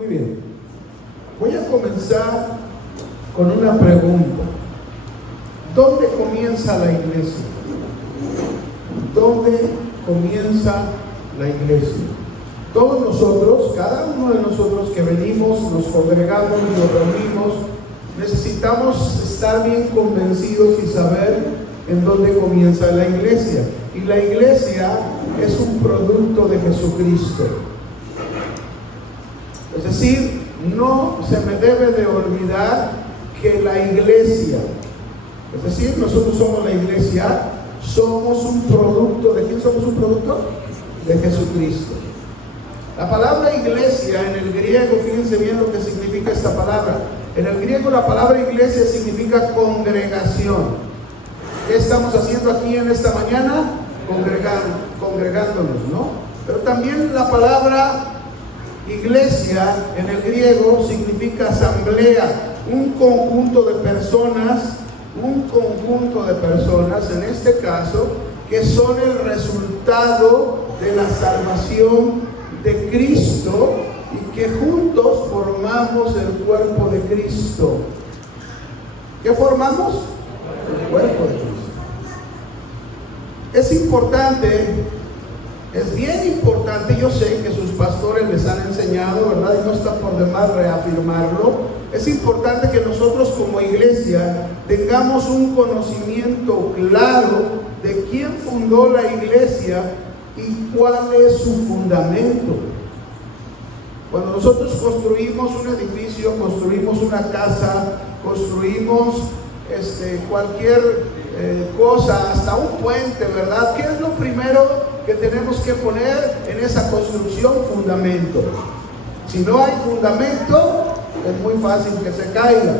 Muy bien. Voy a comenzar con una pregunta. ¿Dónde comienza la iglesia? ¿Dónde comienza la iglesia? Todos nosotros, cada uno de nosotros que venimos, nos congregamos y nos reunimos, necesitamos estar bien convencidos y saber en dónde comienza la iglesia. Y la iglesia es un producto de Jesucristo. Es decir, no se me debe de olvidar que la iglesia, es decir, nosotros somos la iglesia, somos un producto. ¿De quién somos un producto? De Jesucristo. La palabra iglesia en el griego, fíjense bien lo que significa esta palabra. En el griego la palabra iglesia significa congregación. ¿Qué estamos haciendo aquí en esta mañana? Congregándonos, ¿no? Pero también la palabra iglesia en el griego significa asamblea, un conjunto de personas, en este caso, que son el resultado de la salvación de Cristo y que juntos formamos el cuerpo de Cristo. ¿Qué formamos? El cuerpo de Cristo. Es importante, es bien importante, yo sé que sus pastores les han enseñado, ¿verdad? Y no está por demás reafirmarlo. Es importante que nosotros como iglesia tengamos un conocimiento claro de quién fundó la iglesia y cuál es su fundamento. Cuando nosotros construimos un edificio, construimos una casa, construimos cualquier cosa, hasta un puente, ¿verdad? ¿Qué es lo primero que tenemos que poner en esa construcción? Fundamento. Si no hay fundamento, es muy fácil que se caiga.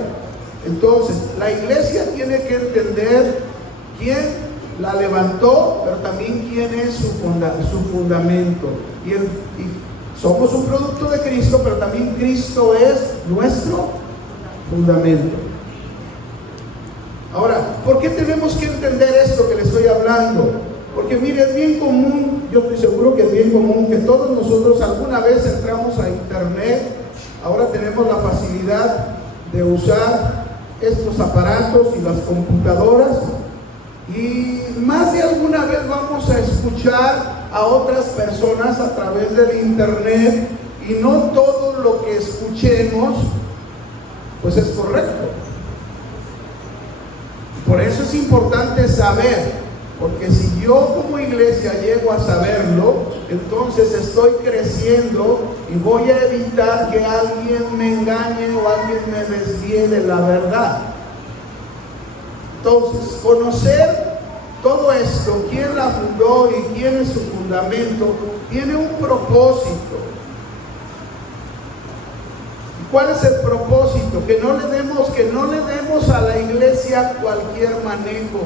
Entonces, la iglesia tiene que entender quién la levantó, pero también quién es su fundamento. Y somos un producto de Cristo, pero también Cristo es nuestro fundamento. Ahora, ¿por qué tenemos que entender esto que le estoy hablando? Porque mire, es bien común, yo estoy seguro que es bien común que todos nosotros alguna vez entramos a internet. Ahora tenemos la facilidad de usar estos aparatos y las computadoras, y más de alguna vez vamos a escuchar a otras personas a través del internet, y no todo lo que escuchemos pues es correcto. Por eso es importante saber, porque si yo como iglesia llego a saberlo, entonces estoy creciendo y voy a evitar que alguien me engañe o alguien me desvíe de la verdad. Entonces, conocer todo esto, quién la fundó y quién es su fundamento, tiene un propósito. ¿Cuál es el propósito? Que no le demos a la iglesia cualquier manejo.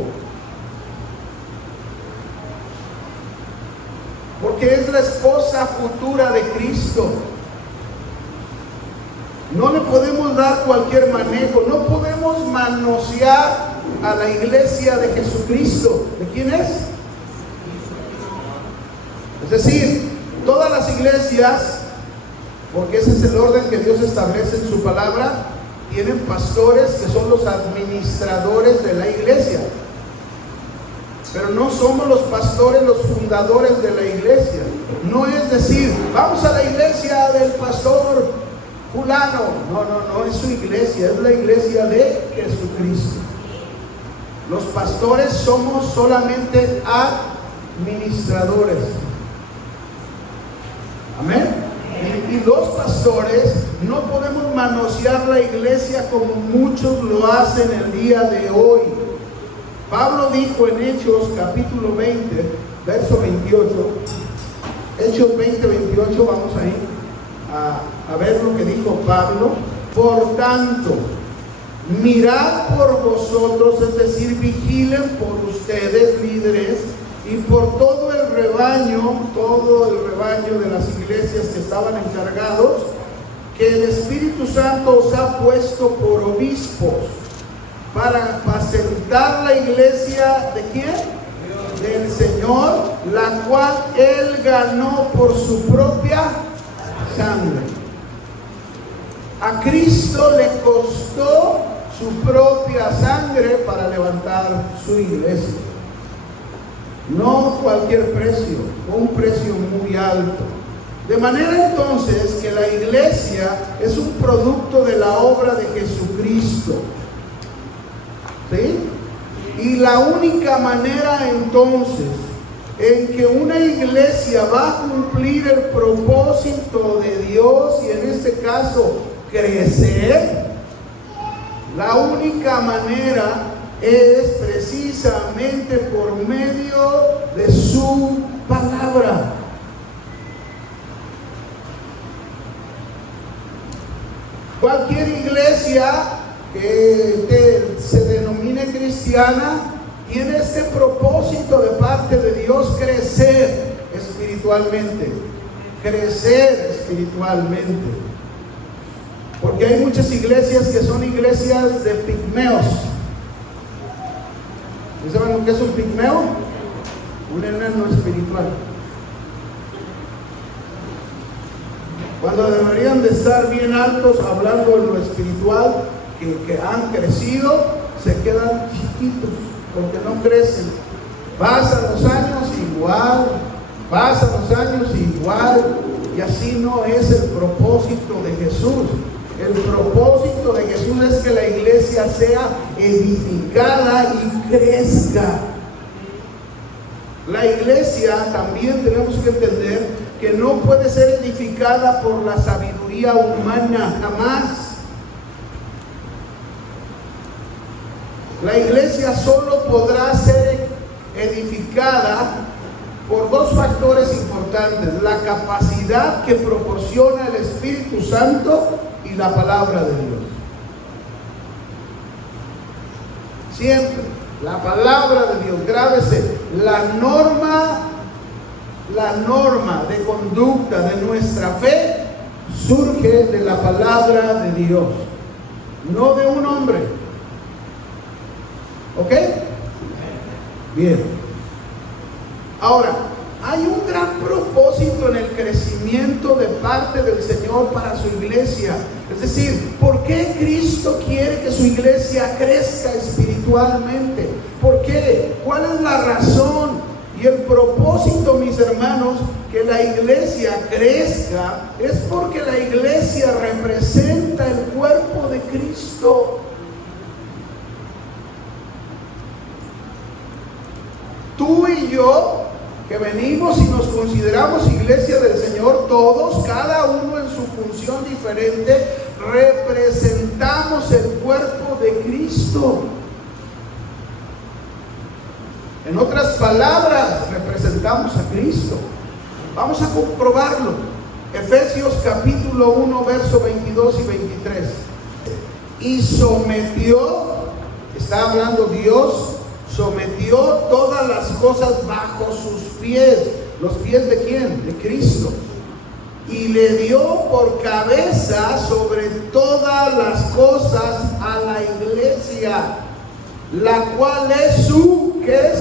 Porque es la esposa futura de Cristo. No le podemos dar cualquier manejo. No podemos manosear a la iglesia de Jesucristo. ¿De quién es? Es decir, todas las iglesias, porque ese es el orden que Dios establece en su palabra, tienen pastores que son los administradores de la iglesia. Pero no somos los pastores los fundadores de la iglesia. No es decir, vamos a la iglesia del pastor fulano. No es su iglesia, es la iglesia de Jesucristo. Los pastores somos solamente administradores. Amén. Y los pastores no podemos manosear la iglesia como muchos lo hacen el día de hoy. Pablo dijo en Hechos capítulo 20, verso 28, Hechos 20, 28, vamos ahí a ver lo que dijo Pablo. Por tanto, mirad por vosotros, es decir, vigilen por ustedes, líderes, y por todo el rebaño de las iglesias que estaban encargados, que el Espíritu Santo os ha puesto por obispos, para apacentar la iglesia ¿de quién? Del Señor, la cual Él ganó por su propia sangre. A Cristo le costó su propia sangre para levantar su iglesia. No cualquier precio, un precio muy alto. De manera entonces que la iglesia es un producto de la obra de Jesucristo. ¿Sí? Y la única manera entonces en que una iglesia va a cumplir el propósito de Dios, y en este caso crecer, la única manera es precisamente por medio de su palabra. Cualquier iglesia que se denomine cristiana tiene este propósito de parte de Dios: crecer espiritualmente. Crecer espiritualmente. Porque hay muchas iglesias que son iglesias de pigmeos. ¿Saben lo que es un pigmeo? Un enano espiritual. Cuando deberían de estar bien altos hablando en lo espiritual, que han crecido, se quedan chiquitos porque no crecen. Pasan los años igual, pasan los años igual, y así no es el propósito de Jesús. El propósito de Jesús es que la iglesia sea edificada y crezca. La iglesia también tenemos que entender que no puede ser edificada por la sabiduría humana, jamás. La iglesia solo podrá ser edificada por dos factores importantes: la capacidad que proporciona el Espíritu Santo y la palabra de Dios. Siempre la palabra de Dios. Grábese, la norma de conducta de nuestra fe surge de la palabra de Dios, no de un hombre. ¿Ok? Bien. Ahora, hay un gran propósito en el crecimiento de parte del Señor para su iglesia. Es decir, ¿por qué Cristo quiere que su iglesia crezca espiritualmente? ¿Por qué? ¿Cuál es la razón y el propósito, mis hermanos, que la iglesia crezca? Es porque la iglesia representa el cuerpo de Cristo. Tú y yo, que venimos y nos consideramos iglesia del Señor, todos, cada uno en su función diferente, representamos el cuerpo de Cristo. En otras palabras, representamos a Cristo. Vamos a comprobarlo. Efesios capítulo 1, verso 22 y 23. Y sometió, está hablando Dios, sometió todas las cosas bajo sus pies. ¿Los pies de quién? De Cristo. Y le dio por cabeza sobre todas las cosas a la iglesia, la cual es su, ¿qué es?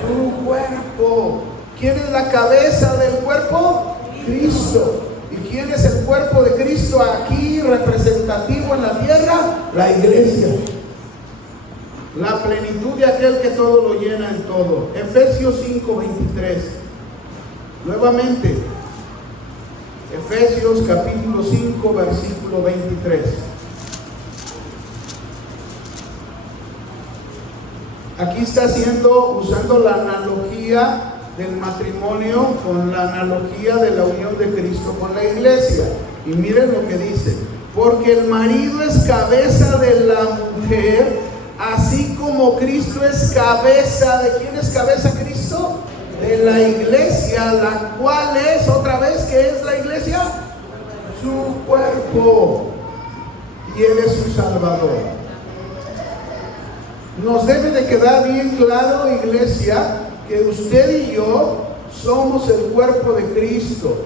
Su cuerpo. ¿Quién es la cabeza del cuerpo? Cristo. ¿Y quién es el cuerpo de Cristo aquí representativo en la tierra? La iglesia. La plenitud de aquel que todo lo llena en todo. Efesios 5:23. Nuevamente, Efesios capítulo 5, versículo 23. Aquí está usando la analogía del matrimonio con la analogía de la unión de Cristo con la iglesia. Y miren lo que dice: porque el marido es cabeza de la mujer, así como Cristo es cabeza. ¿De quién es cabeza Cristo? De la iglesia, la cual es, otra vez, ¿qué es la iglesia? Su cuerpo. Y Él es su Salvador. Nos debe de quedar bien claro, iglesia, que usted y yo somos el cuerpo de Cristo.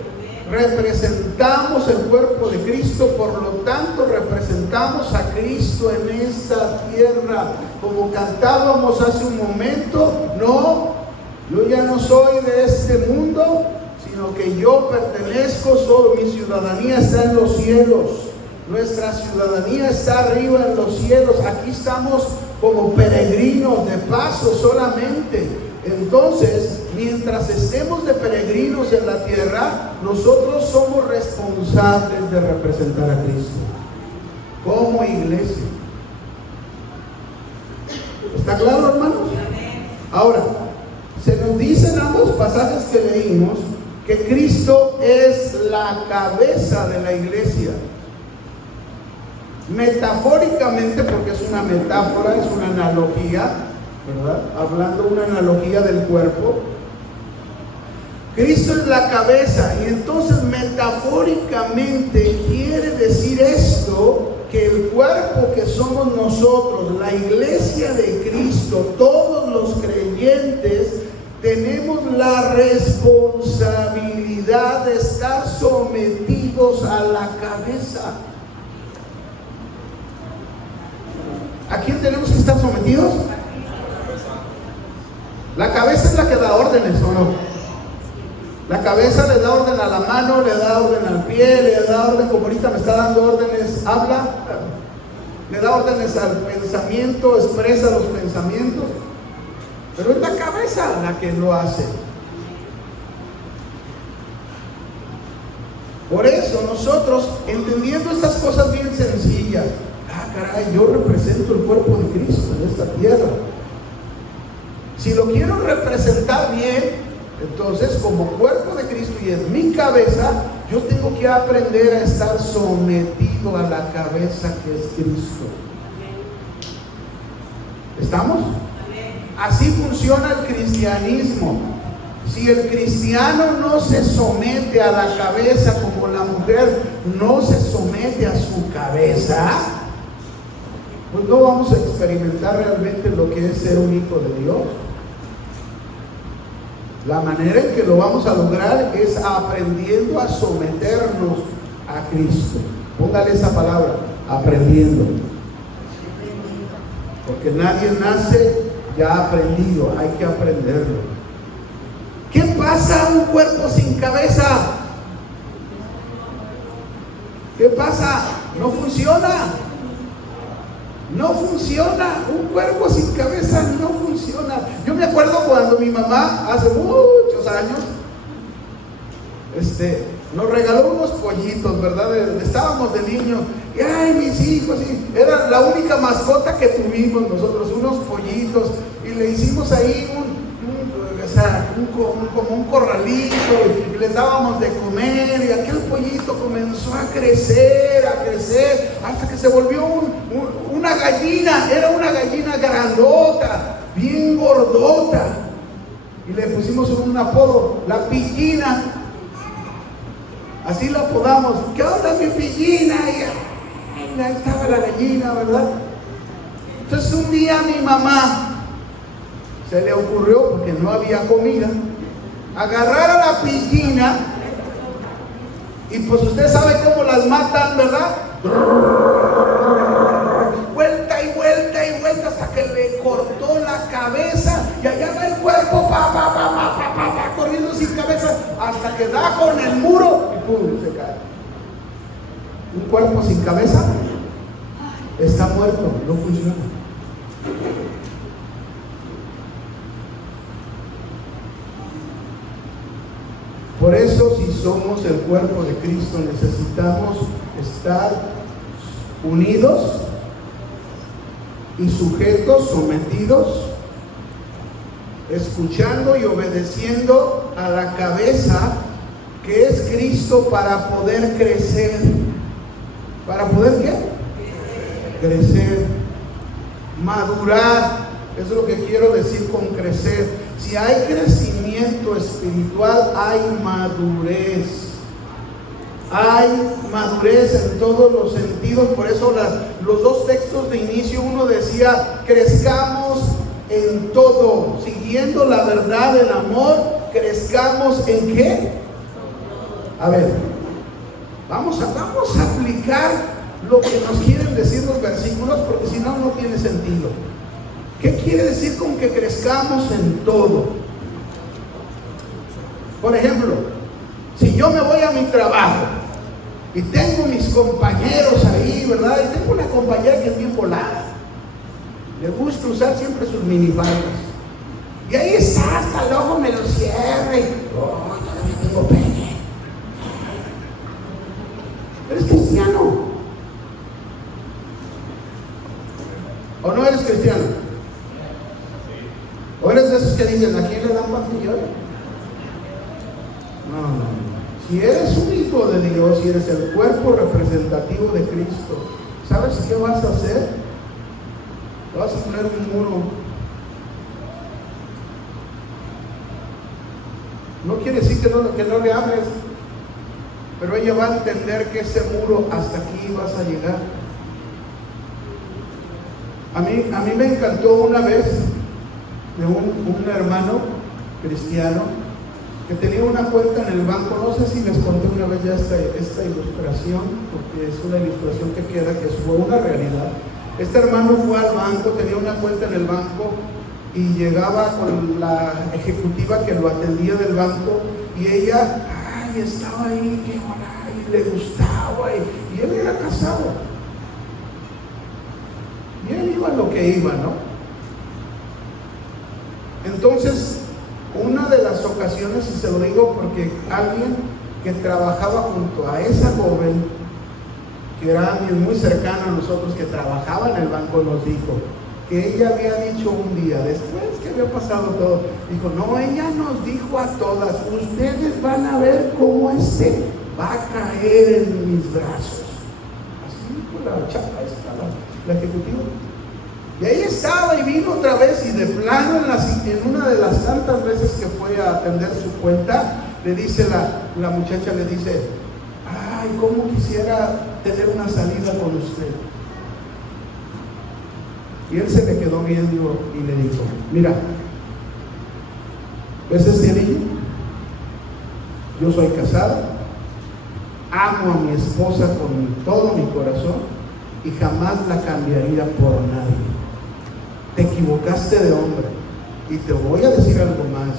Representamos el cuerpo de Cristo, por lo tanto representamos a Cristo en esta tierra. Como cantábamos hace un momento, no, yo ya no soy de este mundo, sino que yo pertenezco, mi ciudadanía está en los cielos. nuestra ciudadanía está arriba en los cielos. Aquí estamos como peregrinos de paso solamente. Entonces, mientras estemos de peregrinos en la tierra, nosotros somos responsables de representar a Cristo como iglesia. ¿Está claro, hermanos? Ahora, se nos dice en ambos pasajes que leímos que Cristo es la cabeza de la iglesia. Metafóricamente, porque es una metáfora, es una analogía, ¿verdad? Hablando una analogía del cuerpo. Cristo es la cabeza, y entonces metafóricamente quiere decir esto, que el cuerpo que somos nosotros, la iglesia de Cristo, todos los creyentes, tenemos la responsabilidad de estar sometidos a la cabeza. ¿A quién tenemos que estar sometidos? La cabeza es la que da órdenes, ¿o no? La cabeza le da orden a la mano, le da orden al pie, le da orden, como ahorita me está dando órdenes, habla, le da órdenes al pensamiento, expresa los pensamientos, pero es la cabeza la que lo hace. Por eso nosotros, entendiendo estas cosas bien sencillas, caray, yo represento el cuerpo de Cristo en esta tierra. Si lo quiero representar bien, entonces como cuerpo de Cristo y es mi cabeza, yo tengo que aprender a estar sometido a la cabeza que es Cristo. ¿Estamos? Así funciona el cristianismo. Si el cristiano no se somete a la cabeza como la mujer no se somete a su cabeza, pues no vamos a experimentar realmente lo que es ser un hijo de Dios. La manera en que lo vamos a lograr es aprendiendo a someternos a Cristo. Póngale esa palabra, aprendiendo. Porque nadie nace ya aprendido, hay que aprenderlo. ¿Qué pasa a un cuerpo sin cabeza? ¿Qué pasa? No funciona. No funciona, un cuerpo sin cabeza no funciona. Yo me acuerdo cuando mi mamá, hace muchos años, nos regaló unos pollitos, ¿verdad? Estábamos de niños, y ay, mis hijos, y era la única mascota que tuvimos nosotros, unos pollitos, y le hicimos ahí como un corralito, y les dábamos de comer, y aquel pollito comenzó a crecer, hasta que se volvió una gallina. Era una gallina grandota, bien gordota, y le pusimos un apodo, la pillina. Así la apodamos. ¿Qué onda, mi pillina? Y ahí estaba la gallina, ¿verdad? Entonces un día a mi mamá se le ocurrió, porque no había comida, agarrar a la pillina, y pues usted sabe cómo las matan, ¿verdad? Vuelta y vuelta y vuelta hasta que le cortó la cabeza, y allá va el cuerpo corriendo sin cabeza hasta que da con el muro y ¡pum! Se cae. Un cuerpo sin cabeza está muerto, no funciona. Por eso, si somos el cuerpo de Cristo, necesitamos estar unidos y sujetos, sometidos, escuchando y obedeciendo a la cabeza que es Cristo, para poder crecer. ¿Para poder qué? Crecer, madurar. Eso es lo que quiero decir con crecer. Si hay crecimiento espiritual, hay madurez. Hay madurez en todos los sentidos. Por eso los dos textos de inicio, uno decía, crezcamos en todo, siguiendo la verdad del amor. Crezcamos en ¿qué? A ver, vamos a aplicar lo que nos quieren decir los versículos, porque si no, no tiene sentido. ¿Qué quiere decir con que crezcamos en todo? Por ejemplo, si yo me voy a mi trabajo Y tengo mis compañeros ahí, ¿verdad? Y tengo una compañera que es bien volada. Le gusta usar siempre sus minifaldas. Y ahí está, hasta luego me lo cierre. Oh, todavía tengo pene. ¿Eres cristiano? ¿O no eres cristiano? ¿O eres de esos que dicen, ¿a quién le dan pastillón? No. Si eres un hijo de Dios y eres el cuerpo representativo de Cristo, ¿sabes qué vas a hacer? Te vas a poner un muro. No quiere decir que no le hables, pero ella va a entender que ese muro hasta aquí vas a llegar. A mí me encantó una vez de un hermano cristiano que tenía una cuenta en el banco. No sé si les conté una vez ya esta ilustración, porque es una ilustración que queda, que fue una realidad. Este hermano fue al banco, tenía una cuenta en el banco y llegaba con la ejecutiva que lo atendía del banco y ella, estaba ahí, qué hora, y le gustaba, y él era casado. Y él iba a lo que iba, ¿no? Entonces, una de las ocasiones, y se lo digo porque alguien que trabajaba junto a esa joven, que era alguien muy cercano a nosotros, que trabajaba en el banco, nos dijo que ella había dicho un día, después que había pasado todo, dijo, no, ella nos dijo a todas, ustedes van a ver cómo va a caer en mis brazos. Así dijo la chapa esta, la ejecutiva. Y ahí estaba y vino otra vez y de plano en una de las tantas veces que fue a atender su cuenta, le dice la muchacha, le dice, ay, cómo quisiera tener una salida con usted. Y él se le quedó viendo y le dijo, mira, ¿ves este anillo? Yo soy casado, amo a mi esposa con todo mi corazón y jamás la cambiaría por nadie. Te equivocaste de hombre y te voy a decir algo más.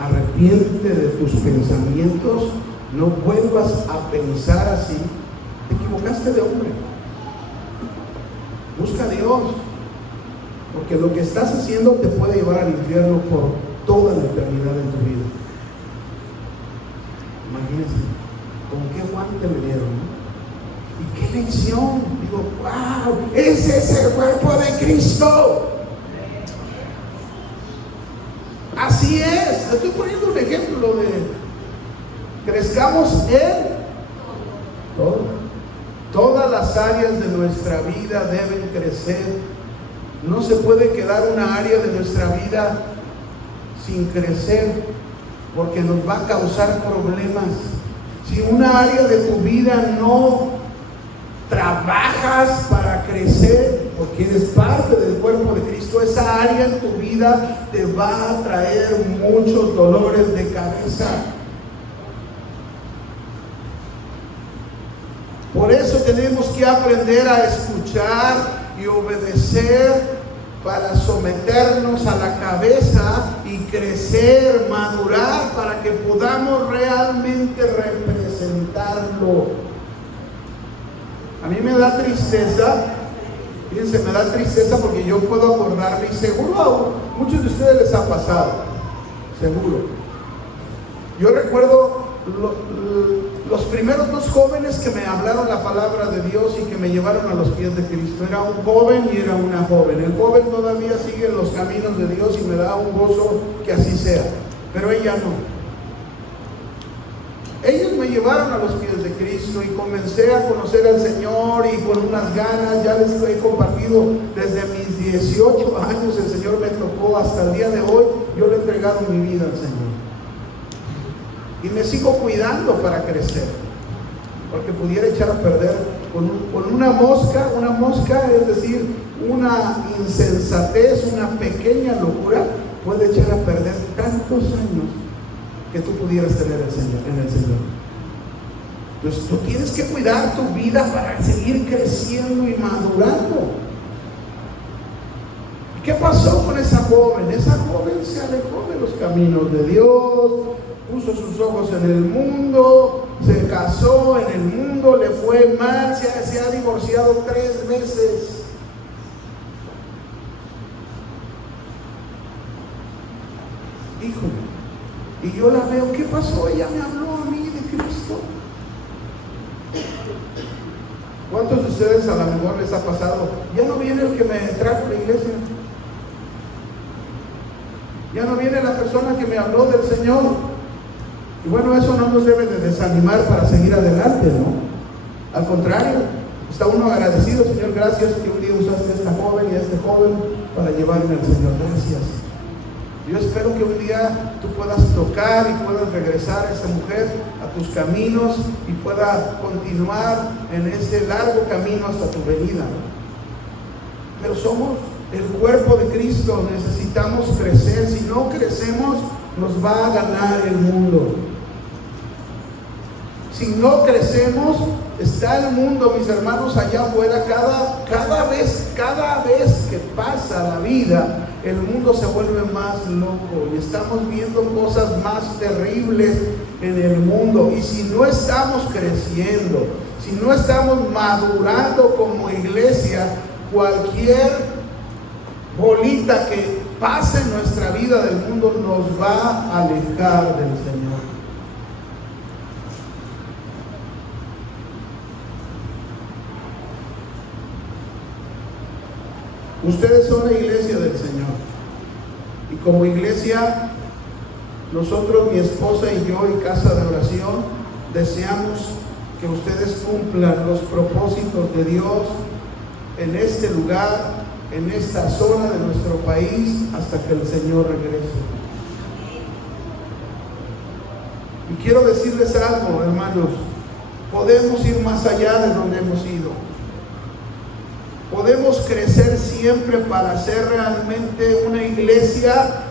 Arrepiéntete de tus pensamientos, no vuelvas a pensar así. Te equivocaste de hombre. Busca a Dios, porque lo que estás haciendo te puede llevar al infierno por toda la eternidad de tu vida. Imagínense, con qué guante le dieron, ¿no? Y qué lección. Digo, wow, ese es el cuerpo de Cristo. Así es. Estoy poniendo un ejemplo de crezcamos en todo. Todas las áreas de nuestra vida deben crecer. No se puede quedar una área de nuestra vida sin crecer, porque nos va a causar problemas. Si una área de tu vida no trabajas para crecer, porque eres parte del cuerpo de Cristo, esa área en tu vida te va a traer muchos dolores de cabeza. Por eso tenemos que aprender a escuchar y obedecer para someternos a la cabeza y crecer, madurar, para que podamos realmente representarlo. A mí me da tristeza, fíjense, me da tristeza porque yo puedo acordarme, y seguro a muchos de ustedes les ha pasado, seguro. Yo recuerdo los primeros dos jóvenes que me hablaron la palabra de Dios y que me llevaron a los pies de Cristo. Era un joven y era una joven. El joven todavía sigue los caminos de Dios y me da un gozo que así sea, pero ella no. Ellos me llevaron a los pies de Cristo y comencé a conocer al Señor, y con unas ganas, ya les he compartido, desde mis 18 años el Señor me tocó hasta el día de hoy. Yo le he entregado mi vida al Señor y me sigo cuidando para crecer, porque pudiera echar a perder con una mosca, es decir, una insensatez, una pequeña locura, puede echar a perder tantos años que tú pudieras tener en el Señor. Entonces tú tienes que cuidar tu vida para seguir creciendo y madurando. ¿Y qué pasó con esa joven? Esa joven se alejó de los caminos de Dios, puso sus ojos en el mundo, se casó en el mundo, le fue mal, se ha divorciado 3 veces. Híjole, y yo la veo, ¿qué pasó? Ella me habló a mí de Cristo. ¿Cuántos de ustedes a lo mejor les ha pasado? Ya no viene el que me trajo a la iglesia, ya no viene la persona que me habló del Señor. Y bueno, eso no nos debe de desanimar para seguir adelante, ¿no? Al contrario, está uno agradecido. Señor, gracias que un día usaste a esta joven y a este joven para llevarme al Señor. Gracias. Yo espero que un día tú puedas tocar y puedas regresar a esa mujer a tus caminos y pueda continuar en ese largo camino hasta tu venida. Pero somos el cuerpo de Cristo, necesitamos crecer. Si no crecemos, nos va a ganar el mundo. Si no crecemos, está el mundo, mis hermanos, allá afuera. Cada vez que pasa la vida, el mundo se vuelve más loco y estamos viendo cosas más terribles en el mundo. Y si no estamos creciendo, si no estamos madurando como iglesia, cualquier bolita que pase en nuestra vida del mundo nos va a alejar del Señor. Ustedes son la iglesia del Señor. Y como iglesia, nosotros, mi esposa y yo, y Casa de Oración, deseamos que ustedes cumplan los propósitos de Dios en este lugar, en esta zona de nuestro país, hasta que el Señor regrese. Y quiero decirles algo, hermanos, podemos ir más allá de donde hemos ido. Podemos crecer siempre para ser realmente una iglesia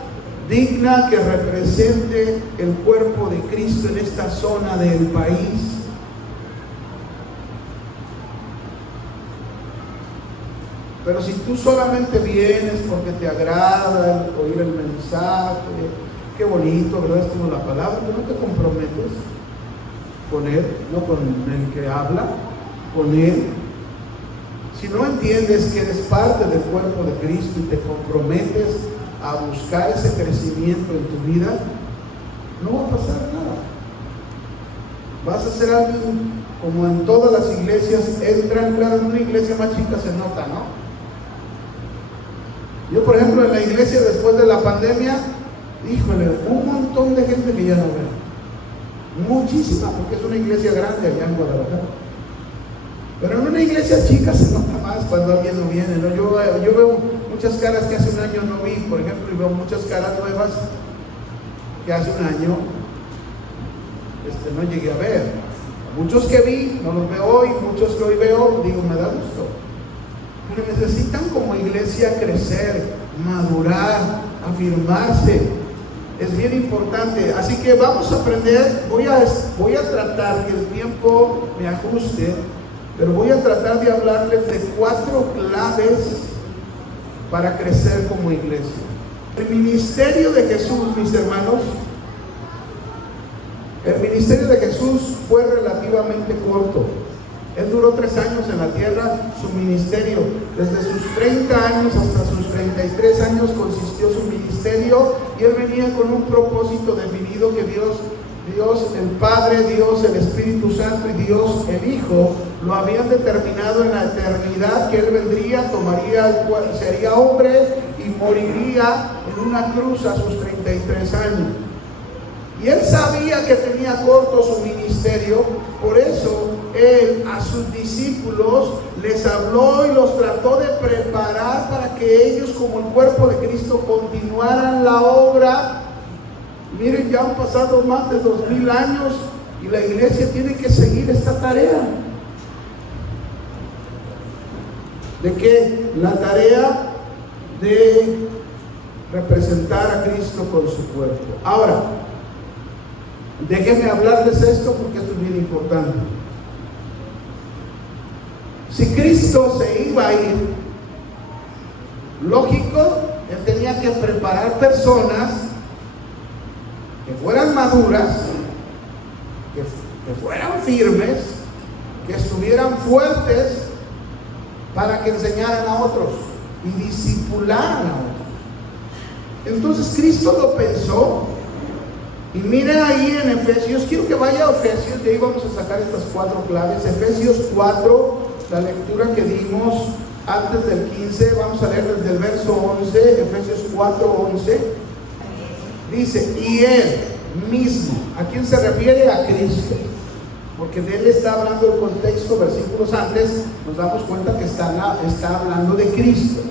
digna que represente el cuerpo de Cristo en esta zona del país. Pero si tú solamente vienes porque te agrada oír el mensaje, qué bonito, ¿verdad? Es como la palabra, pero no te comprometes con Él, no con el que habla, con Él. Si no entiendes que eres parte del cuerpo de Cristo y te comprometes a buscar ese crecimiento en tu vida, no va a pasar nada. Vas a ser alguien como en todas las iglesias entran, claro, en una iglesia más chica se nota, ¿no? Yo, por ejemplo, en la iglesia después de la pandemia, híjole, un montón de gente que ya no veo. Muchísima, porque es una iglesia grande allá en Guadalajara. Pero en una iglesia chica se nota más cuando alguien no viene, ¿no? Yo veo muchas caras que hace un año no vi, por ejemplo, y veo muchas caras nuevas que hace un año no llegué a ver. Muchos que vi, no los veo hoy, muchos que hoy veo, digo, me da gusto. Pero necesitan como iglesia crecer, madurar, afirmarse. Es bien importante. Así que vamos a aprender, voy a tratar que el tiempo me ajuste, pero voy a tratar de hablarles de 4 claves para crecer como iglesia. El ministerio de Jesús, mis hermanos, el ministerio de Jesús fue relativamente corto. Él duró 3 años en la tierra, su ministerio. Desde sus 30 años hasta sus 33 años consistió su ministerio, y él venía con un propósito definido que Dios el Padre, Dios el Espíritu Santo y Dios el Hijo lo habían determinado en la eternidad, que él vendría, sería hombre y moriría en una cruz a sus 33 años. Y él sabía que tenía corto su ministerio, por eso él a sus discípulos les habló y los trató de preparar para que ellos, como el cuerpo de Cristo, continuaran la obra. Miren, ya han pasado más de 2000 años y la iglesia tiene que seguir esta tarea. ¿De qué? La tarea de representar a Cristo con su cuerpo. Ahora, déjenme hablarles esto porque esto es bien importante. Si Cristo se iba a ir, lógico, él tenía que preparar personas que fueran maduras, que que fueran firmes, que estuvieran fuertes para que enseñaran a otros y discipularan a otros. Entonces Cristo lo pensó. Y miren ahí en Efesios, quiero que vaya a Efesios, de ahí vamos a sacar estas 4 claves. Efesios 4, la lectura que dimos antes del 15, vamos a leer desde el verso 11, Efesios 4, 11. Dice, y Él mismo, ¿a quién se refiere? A Cristo. Porque de Él está hablando el contexto, versículos antes, nos damos cuenta que está hablando de Cristo.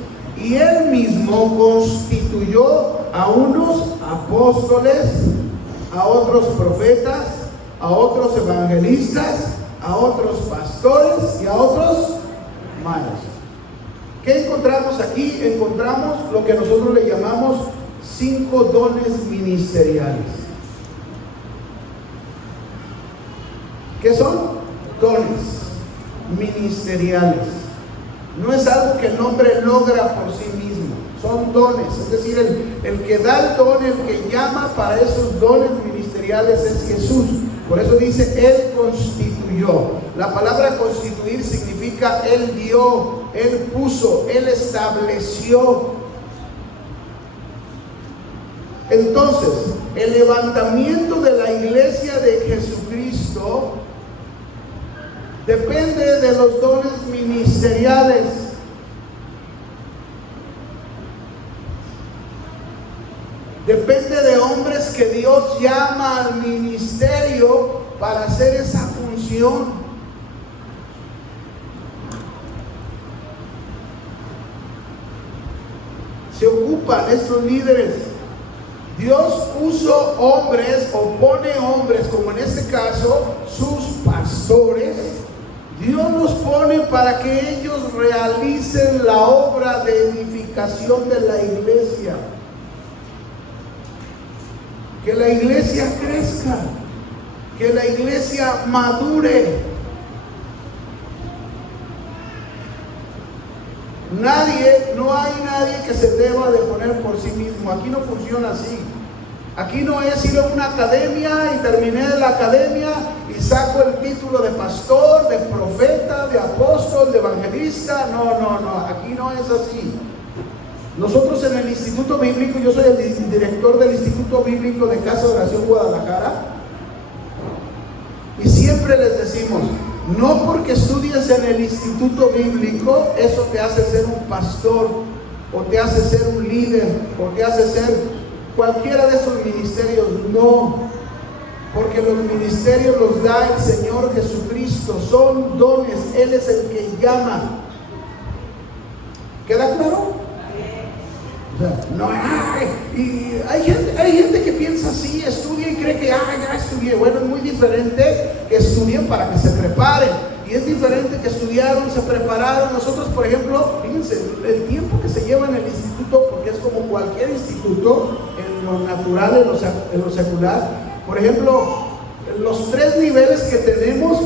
Y Él mismo constituyó a unos apóstoles, a otros profetas, a otros evangelistas, a otros pastores y a otros maestros. ¿Qué encontramos aquí? Encontramos lo que nosotros le llamamos 5 dones ministeriales. ¿Qué son? Dones ministeriales. No es algo que el hombre logra por sí mismo. Son dones, es decir, el que da el don, el que llama para esos dones ministeriales es Jesús. Por eso dice, Él constituyó. La palabra constituir significa Él dio, Él puso, Él estableció. Entonces, el levantamiento de la iglesia de Jesucristo depende de los dones ministeriales. Depende de hombres que Dios llama al ministerio para hacer esa función. Se ocupan estos líderes. Dios puso hombres o pone hombres, como en este caso sus pastores. Dios los pone para que ellos realicen la obra de edificación de la iglesia. Que la iglesia crezca, que la iglesia madure. No hay nadie que se deba de poner por sí mismo. Aquí no funciona así. Aquí no es ir a una academia y terminé la academia y saco el título de pastor, de profeta, de apóstol, de evangelista. No, aquí no es así. Nosotros en el Instituto Bíblico, yo soy el director del Instituto Bíblico de Casa de Oración Guadalajara, y siempre les decimos, no porque estudies en el Instituto Bíblico, eso te hace ser un pastor, o te hace ser un líder, o te hace ser cualquiera de esos ministerios. No, porque los ministerios los da el Señor Jesucristo, son dones, Él es el que llama. ¿Queda claro? O sea, no, y hay gente que piensa así, estudia y cree que ya estudié. Bueno, es muy diferente que estudien para que se preparen, y es diferente que estudiaron, se prepararon. Nosotros, por ejemplo, fíjense, el tiempo que se lleva en el instituto, porque es como cualquier instituto, en lo natural, en lo secular. Por ejemplo, los 3 niveles que tenemos,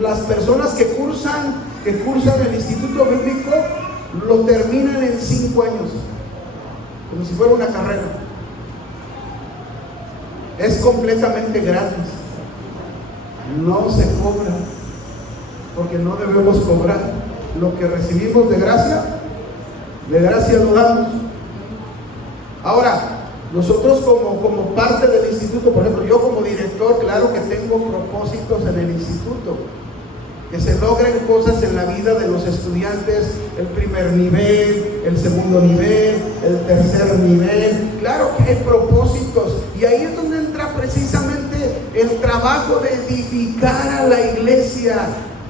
las personas que cursan el Instituto Bíblico, lo terminan en 5 años. Como si fuera una carrera. Es completamente gratis. No se cobra, porque no debemos cobrar. Lo que recibimos de gracia lo damos. Ahora, nosotros como parte del instituto, por ejemplo, yo como director, claro que tengo propósitos en el instituto. Que se logren cosas en la vida de los estudiantes, el primer nivel, el segundo nivel, el tercer nivel. Claro que hay propósitos, y ahí es donde entra precisamente el trabajo de edificar a la iglesia,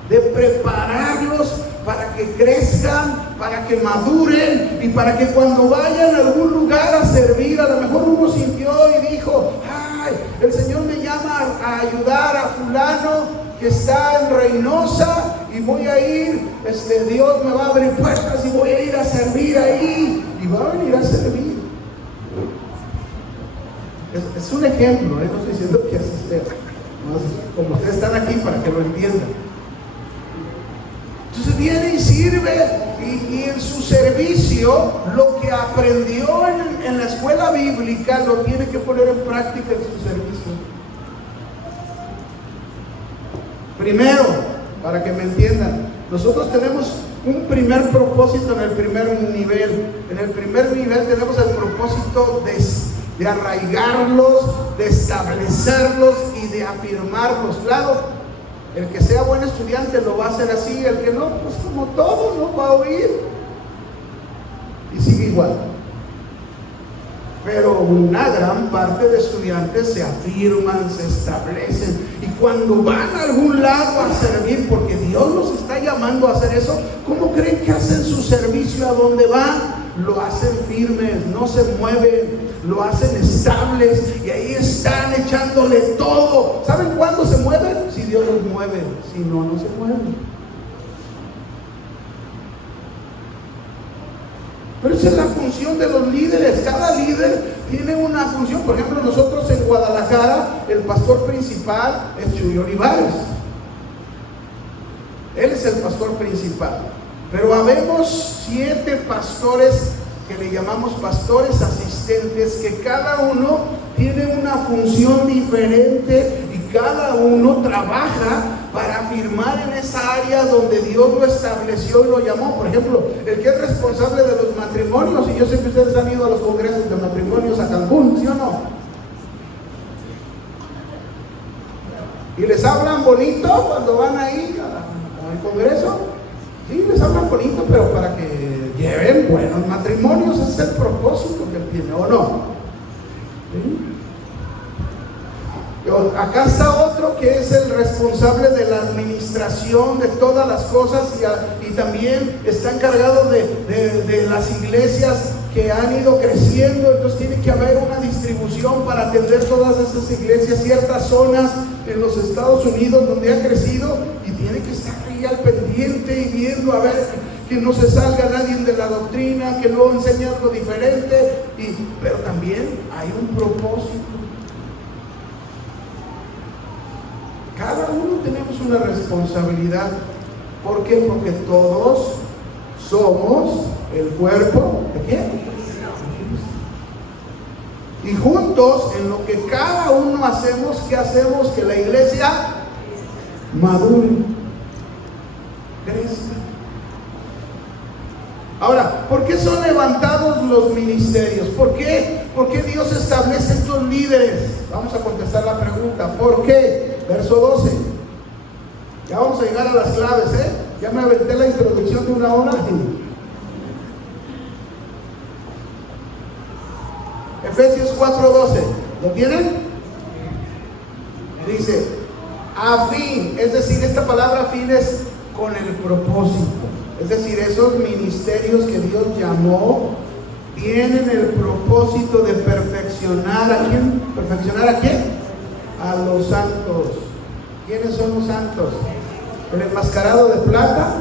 de prepararlos para que crezcan, para que maduren, y para que cuando vayan a algún lugar a servir, a lo mejor uno sintió y dijo, ay, el Señor me llama a ayudar a fulano que está en Reynosa, y voy a ir, Dios me va a abrir puertas y voy a ir a servir ahí, y va a venir a servir. Es un ejemplo, no estoy diciendo que así sea, como ustedes están aquí para que lo entiendan. Entonces viene y sirve, y en su servicio, lo que aprendió en la escuela bíblica, lo tiene que poner en práctica en su servicio. Primero, para que me entiendan, nosotros tenemos un primer propósito en el primer nivel. En el primer nivel tenemos el propósito de arraigarlos, de establecerlos y de afirmarlos. Claro, el que sea buen estudiante lo va a hacer así, el que no, pues como todo, no va a oír y sigue igual. Pero una gran parte de estudiantes se afirman, se establecen, y cuando van a algún lado a servir, porque Dios los está llamando a hacer eso, ¿cómo creen que hacen su servicio a donde van? Lo hacen firmes, no se mueven, lo hacen estables, y ahí están echándole todo. ¿Saben cuándo se mueven? Si Dios los mueve, si no, no se mueven. Pero esa es la función de los líderes. Cada líder tiene una función. Por ejemplo, nosotros en Guadalajara, el pastor principal es Chuy Olivares. Él es el pastor principal. Pero habemos 7 pastores que le llamamos pastores asistentes, que cada uno tiene una función diferente y cada uno trabaja para afirmar en esa área donde Dios lo estableció y lo llamó. Por ejemplo, el que es responsable de los matrimonios, y yo sé que ustedes han ido a los congresos de matrimonios a Cancún, ¿sí o no? Y les hablan bonito cuando van ahí al congreso. Sí, les hablan bonito, pero para que lleven buenos matrimonios. Ese es el propósito que él tiene, ¿o no? ¿Sí? Acá está otro que es el responsable de la administración de todas las cosas, y también está encargado de las iglesias que han ido creciendo. Entonces tiene que haber una distribución para atender todas esas iglesias, ciertas zonas en los Estados Unidos donde ha crecido, y tiene que estar ahí al pendiente y viendo a ver que no se salga nadie de la doctrina, que no enseñe algo diferente, pero también hay un propósito. Cada uno tenemos una responsabilidad. ¿Por qué? Porque todos somos el cuerpo ¿de quién? Y juntos, en lo que cada uno hacemos, ¿qué hacemos? Que la iglesia madure, crezca. Ahora, ¿por qué son levantados los ministerios? ¿Por qué? ¿Por qué Dios establece estos líderes? Vamos a contestar la pregunta. ¿Por qué? Verso 12. Ya vamos a llegar a las claves, Ya me aventé la introducción de una hora. Efesios 4:12. ¿Lo tienen? Dice, a fin, es decir, esta palabra fin es con el propósito. Es decir, esos ministerios que Dios llamó tienen el propósito de perfeccionar ¿a quién? ¿Perfeccionar a quién? A los santos. ¿Quiénes son los santos? ¿El enmascarado de plata?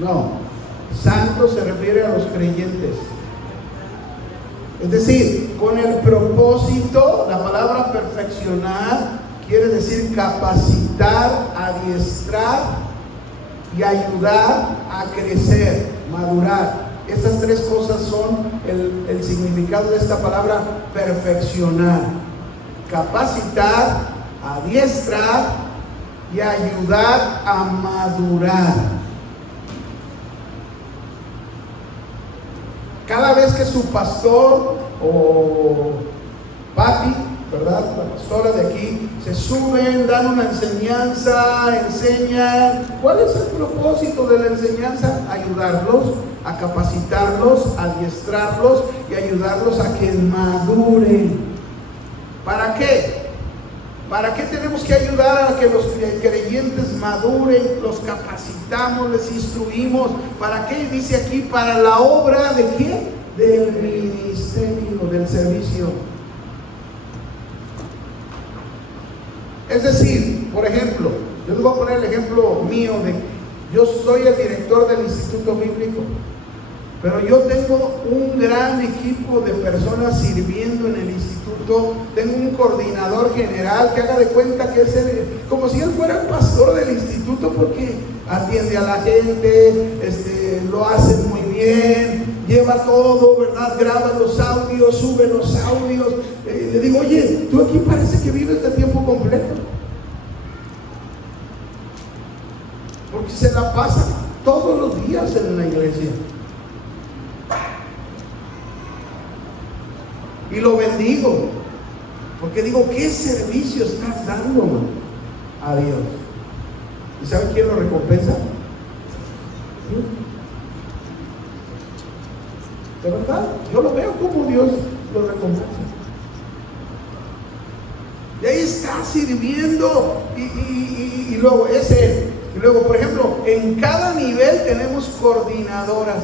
No. Santos se refiere a los creyentes. Es decir, con el propósito, la palabra perfeccionar quiere decir capacitar, adiestrar y ayudar a crecer, madurar. Estas 3 cosas son el significado de esta palabra perfeccionar: capacitar, adiestrar y ayudar a madurar. Cada vez que su pastor o papi, ¿verdad?, la pastora de aquí, se suben, dan una enseñanza, enseñan. ¿Cuál es el propósito de la enseñanza? Ayudarlos, a capacitarlos, adiestrarlos y ayudarlos a que maduren. ¿Para qué? ¿Para qué tenemos que ayudar a que los creyentes maduren? Los capacitamos, les instruimos. ¿Para qué? Dice aquí, para la obra ¿de qué? Del ministerio, del servicio. Es decir, por ejemplo, yo les voy a poner el ejemplo mío yo soy el director del Instituto Bíblico, pero yo tengo un gran equipo de personas sirviendo en el instituto. Tengo un coordinador general que haga de cuenta que es como si él fuera el pastor del instituto, porque atiende a la gente, lo hace muy bien, lleva todo, ¿verdad? Graba los audios, sube los audios. Le digo, oye, tú aquí parece que vives de tiempo completo. porque se la pasan todos los días en la iglesia. Y lo bendigo, porque digo, ¿qué servicio estás dando a Dios? ¿Y sabe quién lo recompensa? De verdad, yo lo veo como Dios lo recompensa. Y ahí está sirviendo y luego es Él. Y luego, por ejemplo, en cada nivel tenemos coordinadoras.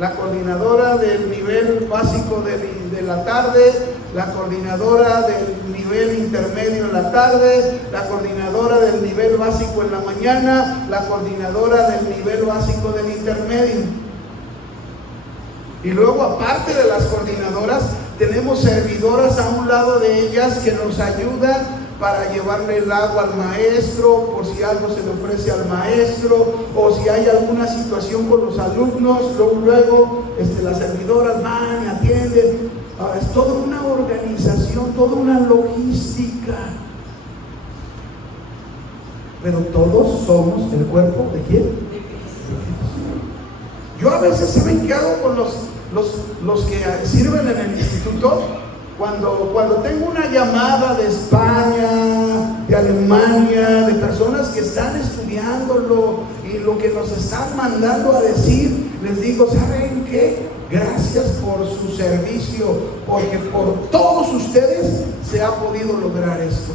La coordinadora del nivel básico de la tarde, la coordinadora del nivel intermedio en la tarde, la coordinadora del nivel básico en la mañana, la coordinadora del nivel básico del intermedio. Y luego, aparte de las coordinadoras, tenemos servidoras a un lado de ellas que nos ayudan para llevarle el agua al maestro, por si algo se le ofrece al maestro, o si hay alguna situación con los alumnos, luego las servidoras van y atienden. Es toda una organización, toda una logística. Pero todos somos el cuerpo ¿de quién? Yo a veces, ¿saben qué hago con los que sirven en el instituto? Cuando tengo una llamada de España, de Alemania, de personas que están estudiándolo y lo que nos están mandando a decir, les digo, ¿saben qué? Gracias por su servicio, porque por todos ustedes se ha podido lograr esto.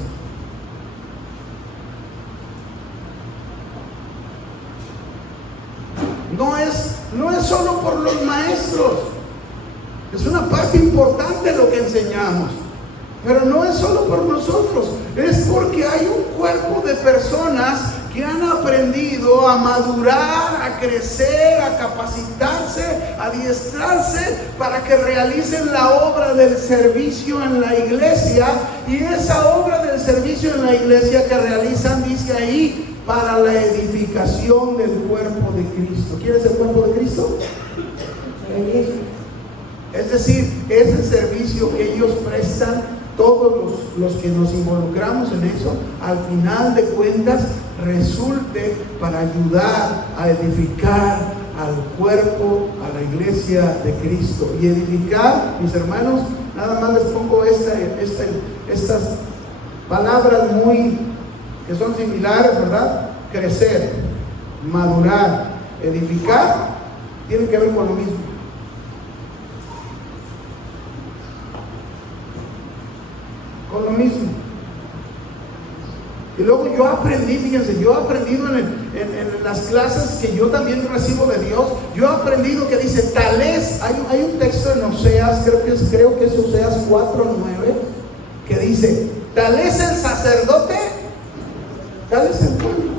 No es solo por los maestros. Es una parte importante lo que enseñamos, pero no es solo por nosotros, es porque hay un cuerpo de personas que han aprendido a madurar, a crecer, a capacitarse, a adiestrarse para que realicen la obra del servicio en la iglesia. Y esa obra del servicio en la iglesia que realizan, dice ahí, para la edificación del cuerpo de Cristo. ¿Quién es el cuerpo de Cristo? La iglesia. Es decir, ese servicio que ellos prestan, todos los que nos involucramos en eso, al final de cuentas resulte para ayudar a edificar al cuerpo, a la iglesia de Cristo. Y edificar, mis hermanos, nada más les pongo estas palabras que son similares, ¿verdad? Crecer, madurar, edificar, tienen que ver con lo mismo. Con lo mismo. Y luego yo aprendí, fíjense, yo he aprendido en las clases que yo también recibo de Dios, yo he aprendido que dice, tal es, hay un texto en Oseas, creo que es Oseas 4:9, que dice, tal es el sacerdote, tal es el pueblo.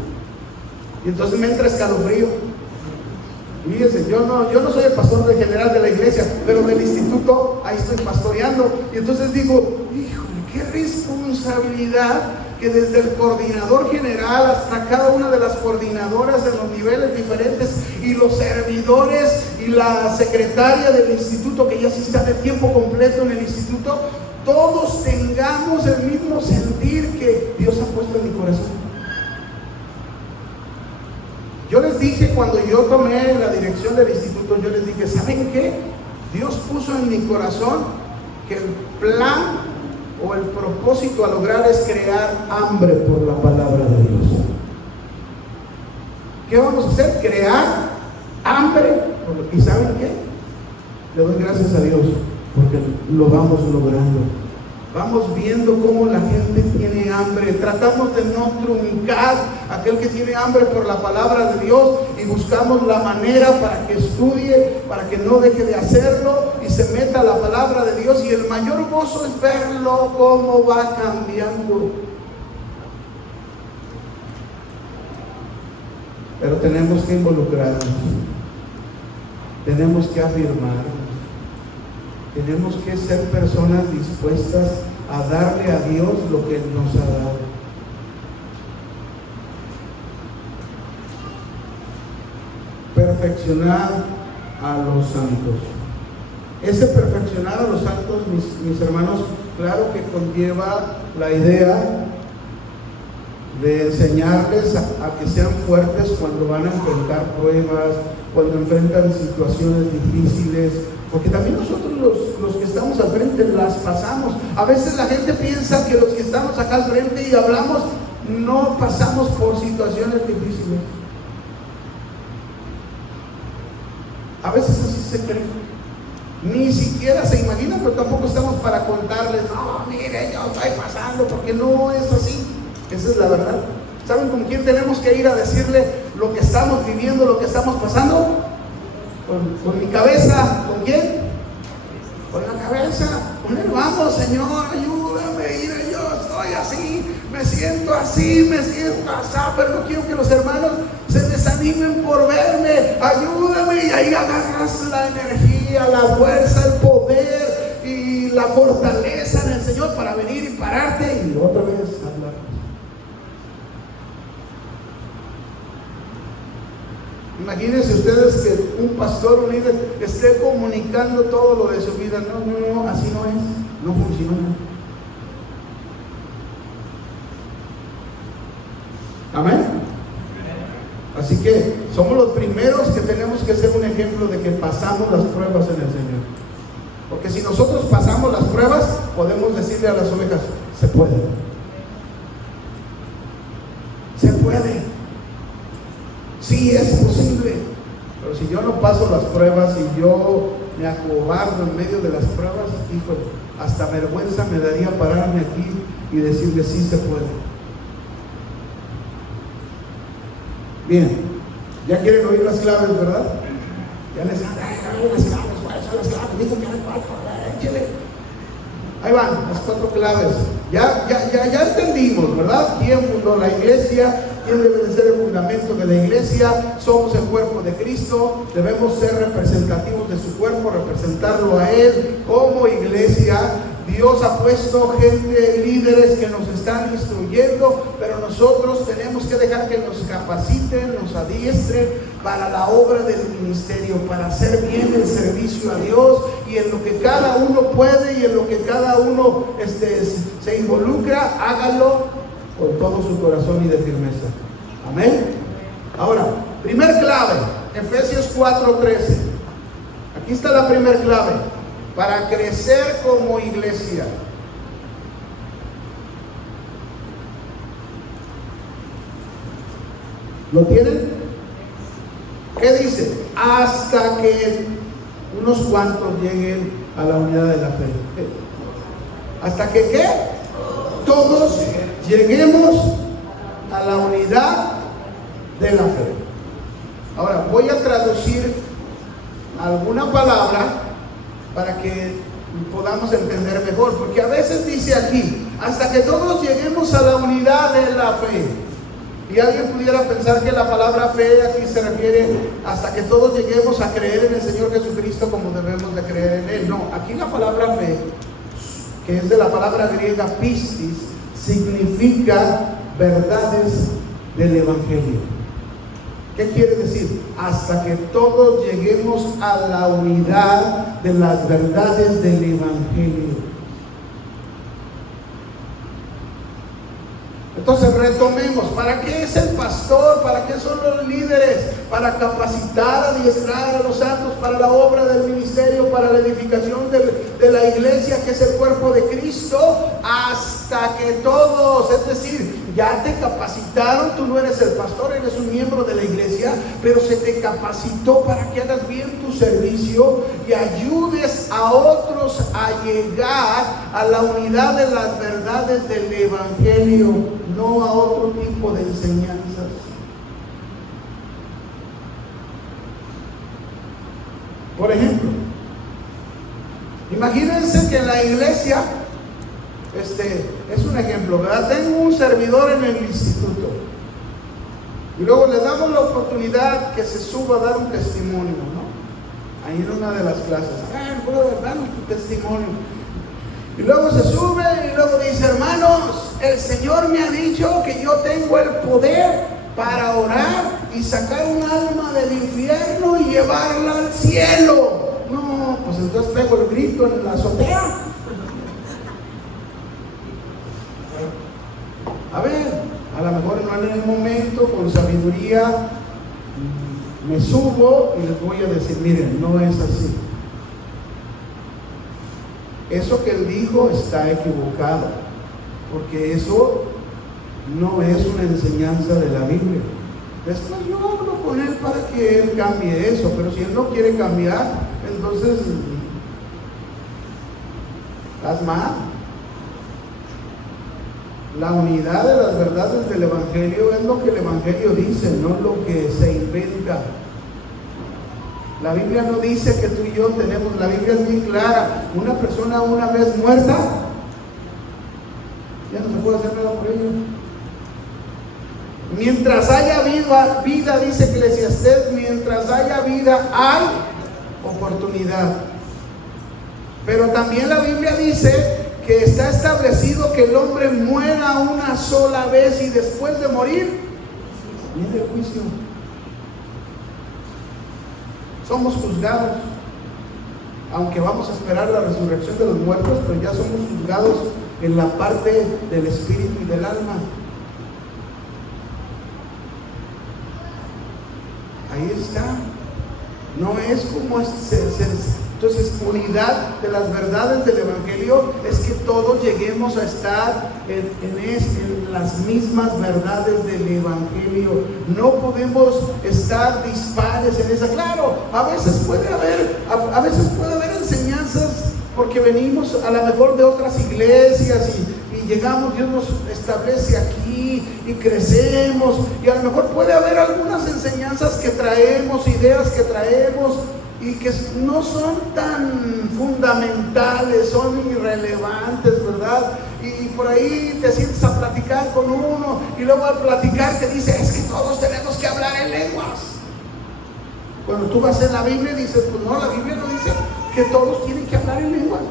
Y entonces me entra escalofrío. Fíjense, yo no soy el pastor general de la iglesia, pero del instituto ahí estoy pastoreando. Y entonces digo, híjole, qué responsabilidad que desde el coordinador general hasta cada una de las coordinadoras en los niveles diferentes y los servidores y la secretaria del instituto que ya sí está de tiempo completo en el instituto, todos tengamos el mismo sentir que Dios ha puesto en mi corazón. Yo les dije cuando yo tomé la dirección del instituto, yo les dije, ¿saben qué? Dios puso en mi corazón que el plan o el propósito a lograr es crear hambre por la palabra de Dios. ¿Qué vamos a hacer? Crear hambre. ¿Y saben qué? Le doy gracias a Dios porque lo vamos logrando. Vamos viendo cómo la gente tiene hambre. Tratamos de no truncar a aquel que tiene hambre por la palabra de Dios y buscamos la manera para que estudie, para que no deje de hacerlo y se meta a la palabra de Dios. Y el mayor gozo es verlo cómo va cambiando. Pero tenemos que involucrarnos, tenemos que afirmarnos. Tenemos que ser personas dispuestas a darle a Dios lo que Él nos ha dado. Perfeccionar a los santos. Ese perfeccionar a los santos, mis hermanos, claro que conlleva la idea de enseñarles a que sean fuertes cuando van a enfrentar pruebas, cuando enfrentan situaciones difíciles, porque también nosotros los que estamos al frente las pasamos. A veces la gente piensa que los que estamos acá al frente y hablamos no pasamos por situaciones difíciles. A veces así se cree. Ni siquiera se imaginan, pero tampoco estamos para contarles, no, mire, yo estoy pasando, porque no es así. Esa es la verdad. ¿Saben con quién tenemos que ir a decirle lo que estamos viviendo, lo que estamos pasando? Con mi cabeza. ¿Con quién? Con la cabeza. Con él. Vamos, Señor, ayúdame. Mire, yo estoy así, me siento así, pero no quiero que los hermanos se desanimen por verme. Ayúdame. Y ahí agarras la energía, la fuerza, el poder y la fortaleza en el Señor para venir y pararte y otra vez hablar. Imagínense ustedes que un pastor, un líder, esté comunicando todo lo de su vida. No, así no es, no funciona. Amén. Así que somos los primeros que tenemos que ser un ejemplo de que pasamos las pruebas en el Señor. Porque si nosotros pasamos las pruebas, podemos decirle a las ovejas, se puede. Se puede. Sí, es posible, pero si yo no paso las pruebas y yo me acobardo en medio de las pruebas, híjole, hasta vergüenza me daría pararme aquí y decirle sí se puede. Bien, ya quieren oír las claves, ¿verdad? Ya les dan las claves, ¿cuáles son las claves? Digo que hay 4, échale. Ahí van, las 4 claves. Ya entendimos, ¿verdad? ¿Quién fundó la iglesia? ¿Quién debe de ser el fundamento de la iglesia? Somos el cuerpo de Cristo, debemos ser representativos de su cuerpo, representarlo a Él como iglesia. Dios ha puesto gente, líderes que nos están instruyendo, pero nosotros tenemos que dejar que nos capaciten, nos adiestren para la obra del ministerio, para hacer bien el servicio a Dios, y en lo que cada uno puede y en lo que cada uno se involucra, hágalo con todo su corazón y de firmeza. Amén. Ahora, primer clave, Efesios 4:13. Aquí está la primer clave para crecer como iglesia. ¿Lo tienen? ¿Qué dice? Hasta que unos cuantos lleguen a la unidad de la fe. ¿Hasta que qué? Todos lleguemos a la unidad de la fe. Ahora voy a traducir alguna palabra para que podamos entender mejor, porque a veces dice aquí, hasta que todos lleguemos a la unidad de la fe. Y alguien pudiera pensar que la palabra fe aquí se refiere hasta que todos lleguemos a creer en el Señor Jesucristo como debemos de creer en Él. No, aquí la palabra fe, que es de la palabra griega pistis, significa verdades del Evangelio. ¿Qué quiere decir? Hasta que todos lleguemos a la unidad de las verdades del Evangelio. Entonces retomemos, ¿para qué es el pastor? ¿Para qué son los líderes? Para capacitar, adiestrar a los santos para la obra del ministerio, para la edificación de la iglesia, que es el cuerpo de Cristo, hasta que todos, es decir, ya te capacitaron, tú no eres el pastor, eres un miembro de la iglesia, pero se te capacitó para que hagas bien tu servicio y ayudes a otros a llegar a la unidad de las verdades del Evangelio, no a otro tipo de enseñanzas. Por ejemplo, imagínense que en la iglesia, es un ejemplo, ¿verdad? Tengo un servidor en el instituto y luego le damos la oportunidad que se suba a dar un testimonio, ¿no? Ahí en una de las clases, danos tu testimonio. Y luego se sube y luego dice, hermanos, el Señor me ha dicho que yo tengo el poder para orar y sacar un alma del infierno y llevarla al cielo. No, pues entonces pego el grito en la azotea. A lo mejor no en el momento, con sabiduría, me subo y les voy a decir, miren, no es así. Eso que él dijo está equivocado, porque eso no es una enseñanza de la Biblia. Después yo hablo con él para que él cambie eso, pero si él no quiere cambiar, entonces estás mal. La unidad de las verdades del Evangelio es lo que el Evangelio dice, no lo que se inventa. La Biblia no dice que tú y yo tenemos, la Biblia es muy clara. Una persona una vez muerta, ya no se puede hacer nada por ello. Mientras haya vida, dice Eclesiastés, mientras haya vida hay oportunidad. Pero también la Biblia dice que está establecido que el hombre muera una sola vez y después de morir viene el juicio. Somos juzgados, aunque vamos a esperar la resurrección de los muertos, pero ya somos juzgados en la parte del espíritu y del alma. Ahí está. No es como entonces, unidad de las verdades del Evangelio es que todos lleguemos a estar en las mismas verdades del Evangelio. No podemos estar dispares en esa. Claro, a veces puede haber enseñanzas porque venimos a lo mejor de otras iglesias y llegamos, Dios nos establece aquí y crecemos, y a lo mejor puede haber algunas enseñanzas que traemos, ideas que traemos y que no son tan fundamentales, son irrelevantes, ¿verdad? Y por ahí te sientes a platicar con uno y luego al platicar te dice, es que todos tenemos que hablar en lenguas. Cuando tú vas en la Biblia dices, pues no, la Biblia no dice que todos tienen que hablar en lenguas.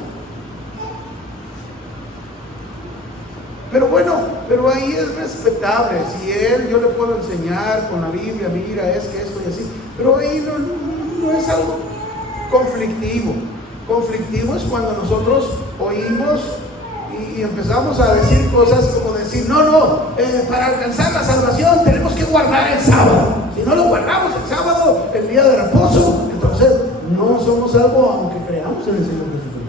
Pero bueno, pero ahí es respetable. Si yo le puedo enseñar con la Biblia, mira, es que esto y así, pero ahí no es algo conflictivo. Conflictivo es cuando nosotros oímos y empezamos a decir cosas como decir, para alcanzar la salvación tenemos que guardar el sábado. Si no lo guardamos el sábado, el día de reposo, entonces no somos salvos aunque creamos en el Señor Jesucristo.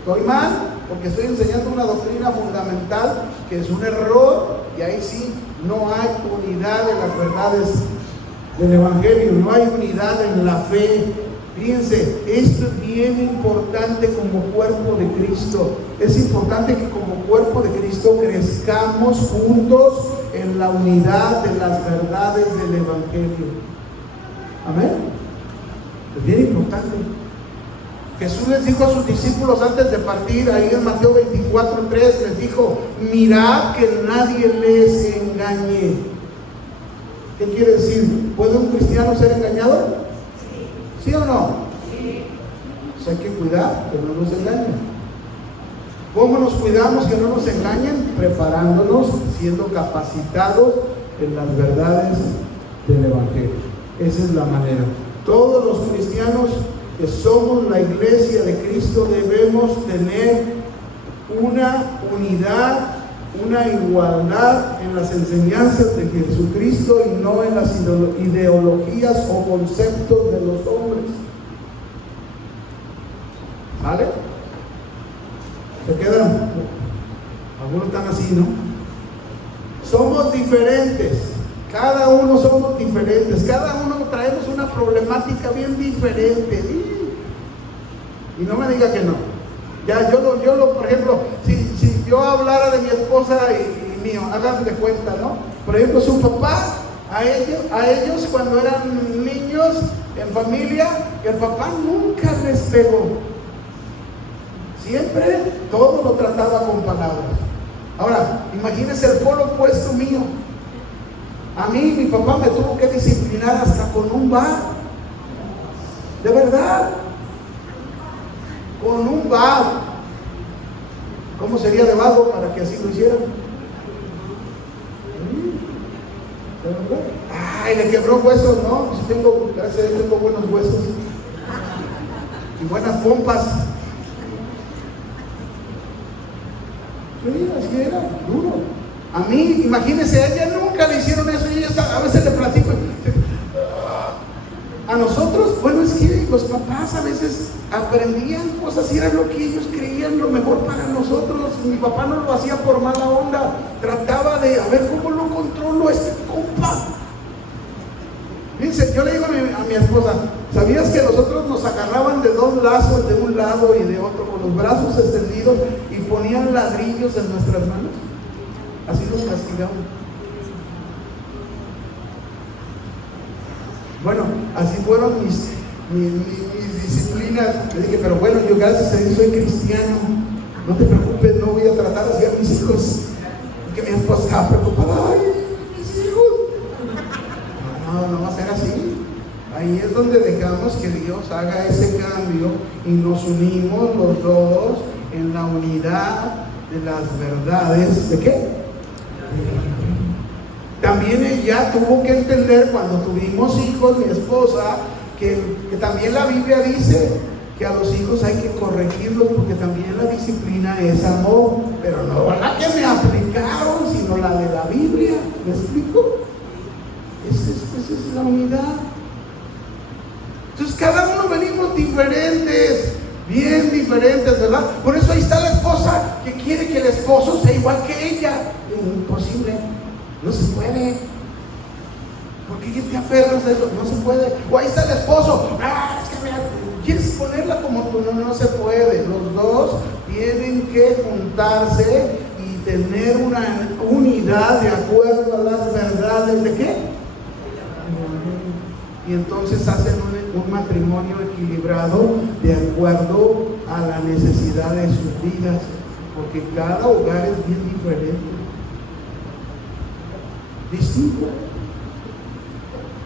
¿Estoy mal? Porque estoy enseñando una doctrina fundamental que es un error, y ahí sí no hay unidad en las verdades del Evangelio, no hay unidad en la fe. Fíjense, esto es bien importante como cuerpo de Cristo. Es importante que como cuerpo de Cristo crezcamos juntos en la unidad de las verdades del Evangelio. Amén. Es bien importante. Jesús les dijo a sus discípulos antes de partir, ahí en Mateo 24:3, les dijo, mirad que nadie les engañe. ¿Qué quiere decir? ¿Puede un cristiano ser engañado? ¿Sí o no? Sí. Pues hay que cuidar que no nos engañen. ¿Cómo nos cuidamos que no nos engañen? Preparándonos, siendo capacitados en las verdades del Evangelio. Esa es la manera. Todos los cristianos que somos la iglesia de Cristo debemos tener una unidad, una igualdad en las enseñanzas de Jesucristo y no en las ideologías o conceptos de los hombres. ¿Vale? ¿Se quedan? Algunos están así, ¿no? Somos diferentes. Cada uno somos diferentes. Cada uno traemos una problemática bien diferente. Y no me diga que no. Ya, por ejemplo, si yo hablara de mi esposa y mío, hagan de cuenta, ¿no? Por ejemplo, su papá, a ellos cuando eran niños en familia, el papá nunca les pegó. Siempre todo lo trataba con palabras. Ahora, imagínense el polo opuesto mío. A mí, mi papá me tuvo que disciplinar hasta con un bar. De verdad. Con un bar. ¿Cómo sería de vago para que así lo hicieran? ¿De verdad? Ay, le quebró huesos, ¿no? Pues gracias a Dios tengo buenos huesos. Y buenas pompas. Sí, así era, duro. A mí, imagínense, a ella nunca le hicieron eso y ella a veces le platico. A nosotros, bueno, es que los papás a veces aprendían cosas y era lo que ellos creían lo mejor para nosotros. Mi papá no lo hacía por mala onda, trataba de a ver cómo lo controlo a este compa. Fíjense, yo le digo a mi esposa, ¿sabías que nosotros nos agarraban de dos lazos, de un lado y de otro, con los brazos extendidos y ponían ladrillos en nuestras manos? Así nos castigaban. Bueno, así fueron mis disciplinas. Le dije, pero bueno, yo gracias a Dios soy cristiano. No te preocupes, no voy a tratar así a mis hijos. Porque mi esposa estaba preocupada. Ay, mis hijos. No va a ser así. Ahí es donde dejamos que Dios haga ese cambio y nos unimos los dos en la unidad de las verdades. ¿De qué? También ella tuvo que entender cuando tuvimos hijos, mi esposa, que también la Biblia dice que a los hijos hay que corregirlos porque también la disciplina es amor, pero no la que me aplicaron, sino la de la Biblia. ¿Me explico? Esa es la unidad. Entonces cada uno venimos diferentes, bien diferentes, ¿verdad? Por eso ahí está la esposa que quiere que el esposo sea igual que ella. Imposible. No se puede. ¿Por qué te aferras a eso? No se puede. O ahí está el esposo. Es que quieres ponerla como tú. No se puede. Los dos tienen que juntarse y tener una unidad de acuerdo a las verdades de qué. Y entonces hacen un matrimonio equilibrado de acuerdo a la necesidad de sus vidas. Porque cada hogar es bien diferente. Distinto.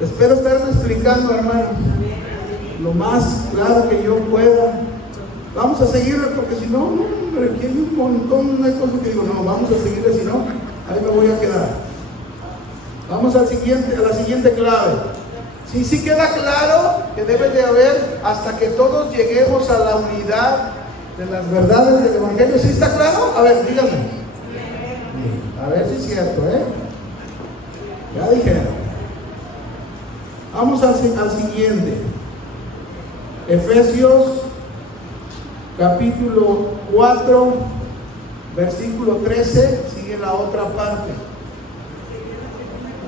Espero estarme explicando, hermanos, lo más claro que yo pueda. Vamos a seguirle porque si no, aquí hay un montón de cosas que digo, no, vamos a seguirle, si no, ahí me voy a quedar. Vamos a la siguiente clave. Sí queda claro que debe de haber hasta que todos lleguemos a la unidad de las verdades del Evangelio. ¿Sí está claro? A ver, díganme. A ver si es cierto, Ya dijeron. Vamos al siguiente. Efesios capítulo 4, versículo 13. Sigue la otra parte.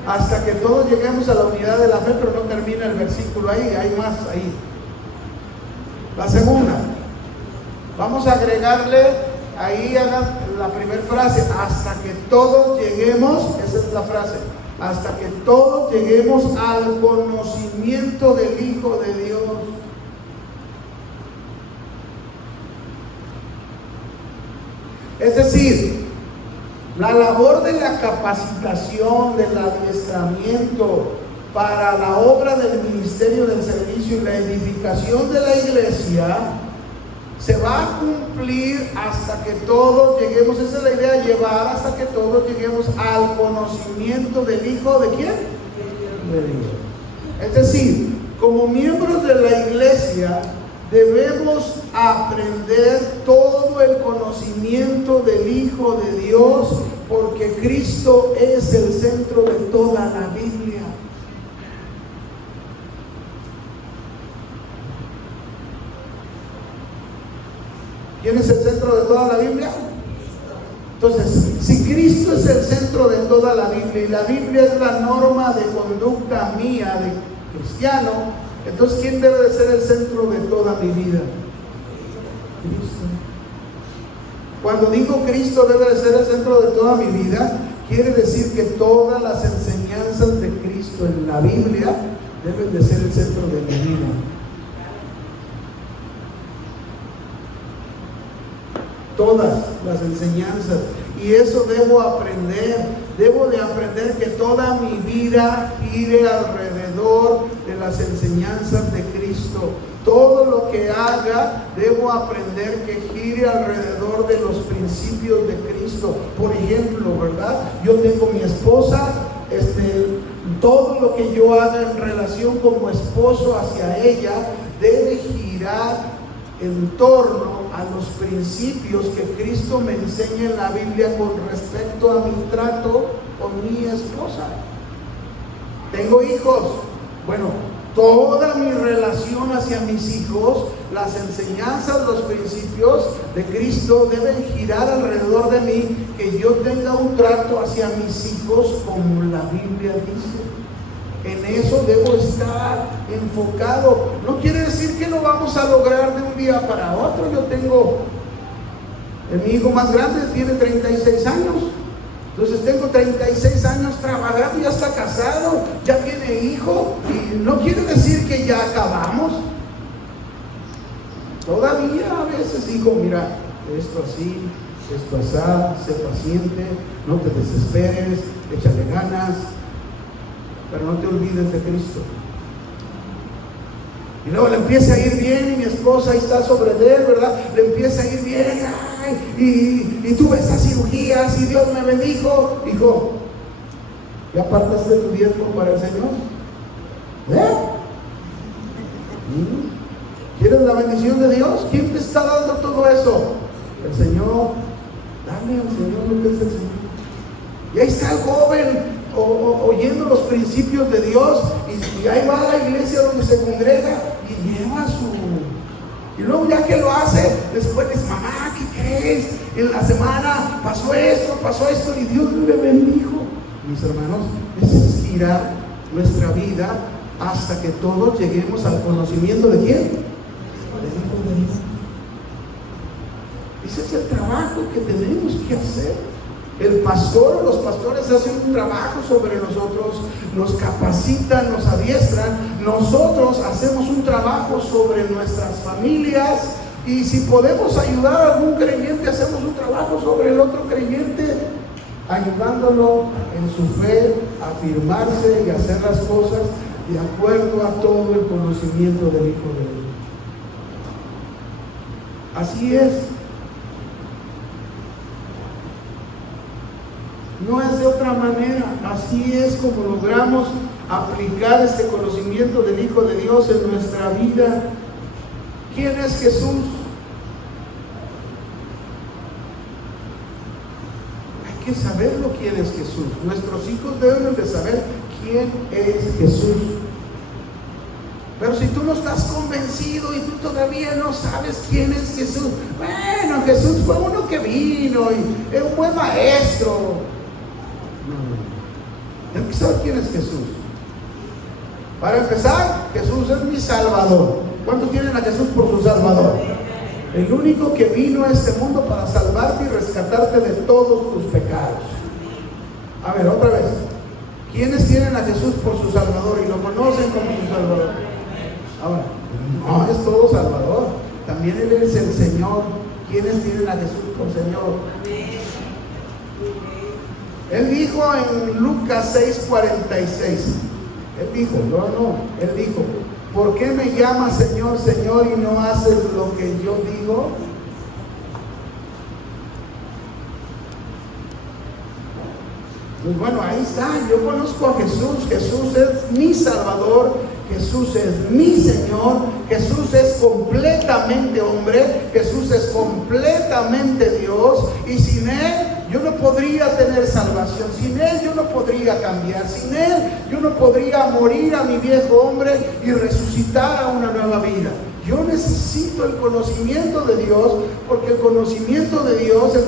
Hasta que todos lleguemos a la unidad de la fe, pero no termina el versículo ahí. Hay más ahí. La segunda. Vamos a agregarle ahí a la primera frase. Hasta que todos lleguemos. Esa es la frase. Hasta que todos lleguemos al conocimiento del Hijo de Dios. Es decir, la labor de la capacitación, del adiestramiento para la obra del ministerio del servicio y la edificación de la iglesia se va a cumplir hasta que todos lleguemos, esa es la idea, llevar hasta que todos lleguemos al conocimiento del Hijo de ¿quién? De Dios. Es decir, como miembros de la iglesia debemos aprender todo el conocimiento del Hijo de Dios, porque Cristo es el centro de toda la Biblia. ¿Quién es el centro de toda la Biblia? Entonces, si Cristo es el centro de toda la Biblia y la Biblia es la norma de conducta mía de cristiano, entonces ¿quién debe de ser el centro de toda mi vida? Cristo. Cuando digo Cristo debe de ser el centro de toda mi vida, quiere decir que todas las enseñanzas de Cristo en la Biblia deben de ser el centro de mi vida. Todas las enseñanzas, y eso debo de aprender que toda mi vida gire alrededor de las enseñanzas de Cristo. Todo lo que haga debo aprender que gire alrededor de los principios de Cristo. Por ejemplo, ¿verdad? Yo tengo mi esposa, todo lo que yo haga en relación como esposo hacia ella debe girar en torno a los principios que Cristo me enseña en la Biblia con respecto cuanto a mi trato con mi esposa. Tengo hijos. Bueno, toda mi relación hacia mis hijos, las enseñanzas, los principios de Cristo deben girar alrededor de mí, que yo tenga un trato hacia mis hijos como la Biblia dice. En eso debo estar enfocado. No quiere decir que lo vamos a lograr de un día para otro. Yo tengo, mi hijo más grande tiene 36 años. Entonces tengo 36 años trabajando, ya está casado, ya tiene hijo, y no quiere decir que ya acabamos. Todavía a veces digo, mira, esto así, esto así, sé paciente, no te desesperes, échale ganas, pero no te olvides de Cristo. Y luego le empieza a ir bien y mi esposa ahí está sobre él, ¿verdad? Le empieza a ir bien, ay, y tuve esas cirugías y Dios me bendijo. Hijo, ¿ya apartaste tu diezmo para el Señor? ¿Quieres la bendición de Dios? ¿Quién te está dando todo eso? El Señor. Dale al Señor lo que es el Señor. Y ahí está el joven oyendo los principios de Dios, y ahí va a la iglesia donde se congrega y lleva y luego ya que lo hace, después dice, mamá, ¿qué crees? En la semana pasó esto y Dios me bendijo. Mis hermanos, es girar nuestra vida hasta que todos lleguemos al conocimiento de ¿quién? Del Hijo de Dios. Ese es el trabajo que tenemos que hacer. El pastor o los pastores hacen un trabajo sobre nosotros, nos capacitan, nos adiestran. Nosotros hacemos un trabajo sobre nuestras familias, y si podemos ayudar a algún creyente, hacemos un trabajo sobre el otro creyente, ayudándolo en su fe, a afirmarse y a hacer las cosas de acuerdo a todo el conocimiento del Hijo de Dios. Así es. No es de otra manera. Así es como logramos aplicar este conocimiento del Hijo de Dios en nuestra vida. ¿Quién es Jesús? Hay que saberlo, quién es Jesús. Nuestros hijos deben de saber quién es Jesús. Pero si tú no estás convencido y tú todavía no sabes quién es Jesús, bueno, Jesús fue uno que vino y es un buen maestro. Hay que saber quién es Jesús. Para empezar, Jesús es mi Salvador. ¿Cuántos tienen a Jesús por su Salvador? El único que vino a este mundo para salvarte y rescatarte de todos tus pecados. A ver, otra vez. ¿Quiénes tienen a Jesús por su Salvador y lo conocen como su Salvador? Ahora, no es todo Salvador. También Él es el Señor. ¿Quiénes tienen a Jesús por Señor? Él dijo en Lucas 6:46, Él dijo, Él dijo, ¿por qué me llamas Señor, Señor y no haces lo que yo digo? Pues bueno, ahí está, yo conozco a Jesús. Jesús es mi Salvador, Jesús es mi Señor, Jesús es completamente hombre, Jesús es completamente Dios, y sin Él yo no podría tener salvación, sin Él yo no podría cambiar, sin Él yo no podría morir a mi viejo hombre y resucitar a una nueva vida. Yo necesito el conocimiento de Dios, porque el conocimiento de Dios, el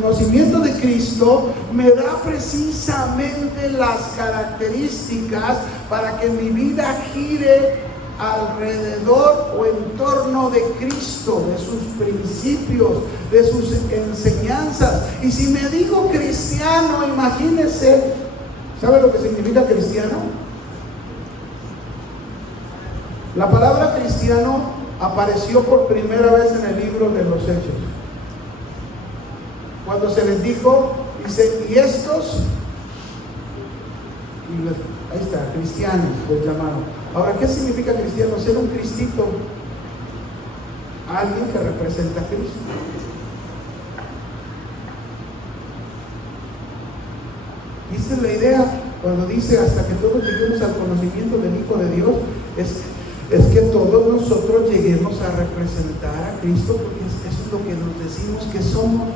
conocimiento de Cristo me da precisamente las características para que mi vida gire alrededor o en torno de Cristo, de sus principios, de sus enseñanzas. Y si me digo cristiano, imagínense, ¿sabe lo que significa cristiano? La palabra cristiano apareció por primera vez en el libro de los Hechos. Cuando se les dijo, dice, y estos, ahí está, cristianos los llamaron. Ahora, ¿qué significa cristiano? Ser un cristito, alguien que representa a Cristo. Esa es la idea cuando dice hasta que todos lleguemos al conocimiento del Hijo de Dios, es que todos nosotros lleguemos a representar a Cristo, porque eso es lo que nos decimos que somos.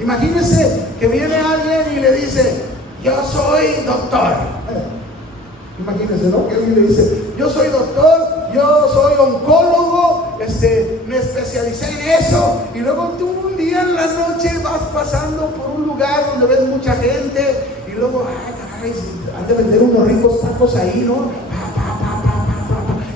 Imagínense que viene alguien y le dice: yo soy doctor. Imagínense, ¿no? Que alguien le dice: yo soy doctor, yo soy oncólogo, me especialicé en eso. Y luego tú un día en la noche vas pasando por un lugar donde ves mucha gente y luego, ay, caray, han de vender unos ricos tacos ahí, ¿no?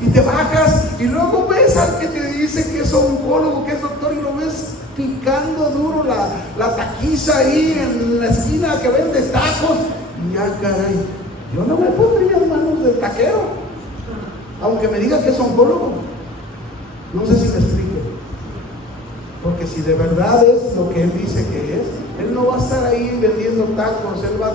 Y te bajas y luego ves al que te dice que es oncólogo, que es doctor, y lo ves picando duro la taquiza ahí en la esquina que vende tacos. Y ya, caray, yo no me pondría en manos del taquero, aunque me diga que es oncólogo. No sé si me explico. Porque si de verdad es lo que él dice que es, él no va a estar ahí vendiendo tacos. Él va a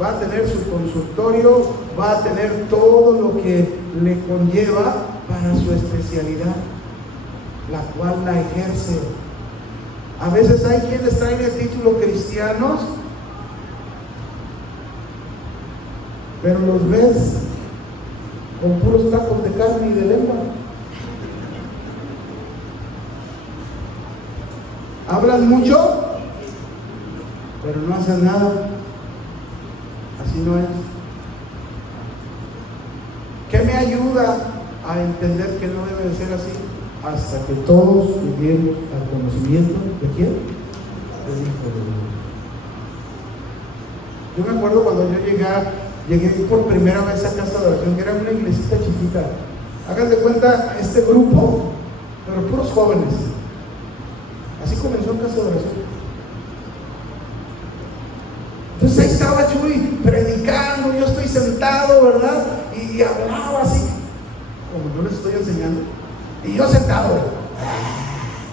va a tener su consultorio, va a tener todo lo que le conlleva para su especialidad, la cual la ejerce. A veces hay quienes traen el título cristianos, pero los ves con puros tacos de carne y de lengua. Hablan mucho, pero no hacen nada. Así no es. ¿Qué me ayuda a entender que no debe de ser así? Hasta que todos lleguemos al conocimiento de quién? Del Hijo de Dios. Yo me acuerdo cuando yo llegué por primera vez a Casa de Oración, que era una iglesita chiquita. Hagan de cuenta este grupo, pero puros jóvenes. Así comenzó Casa de Oración. Entonces ahí estaba Chuy predicando, yo estoy sentado, ¿verdad? Y hablaba así, como yo les estoy enseñando. Y yo sentado,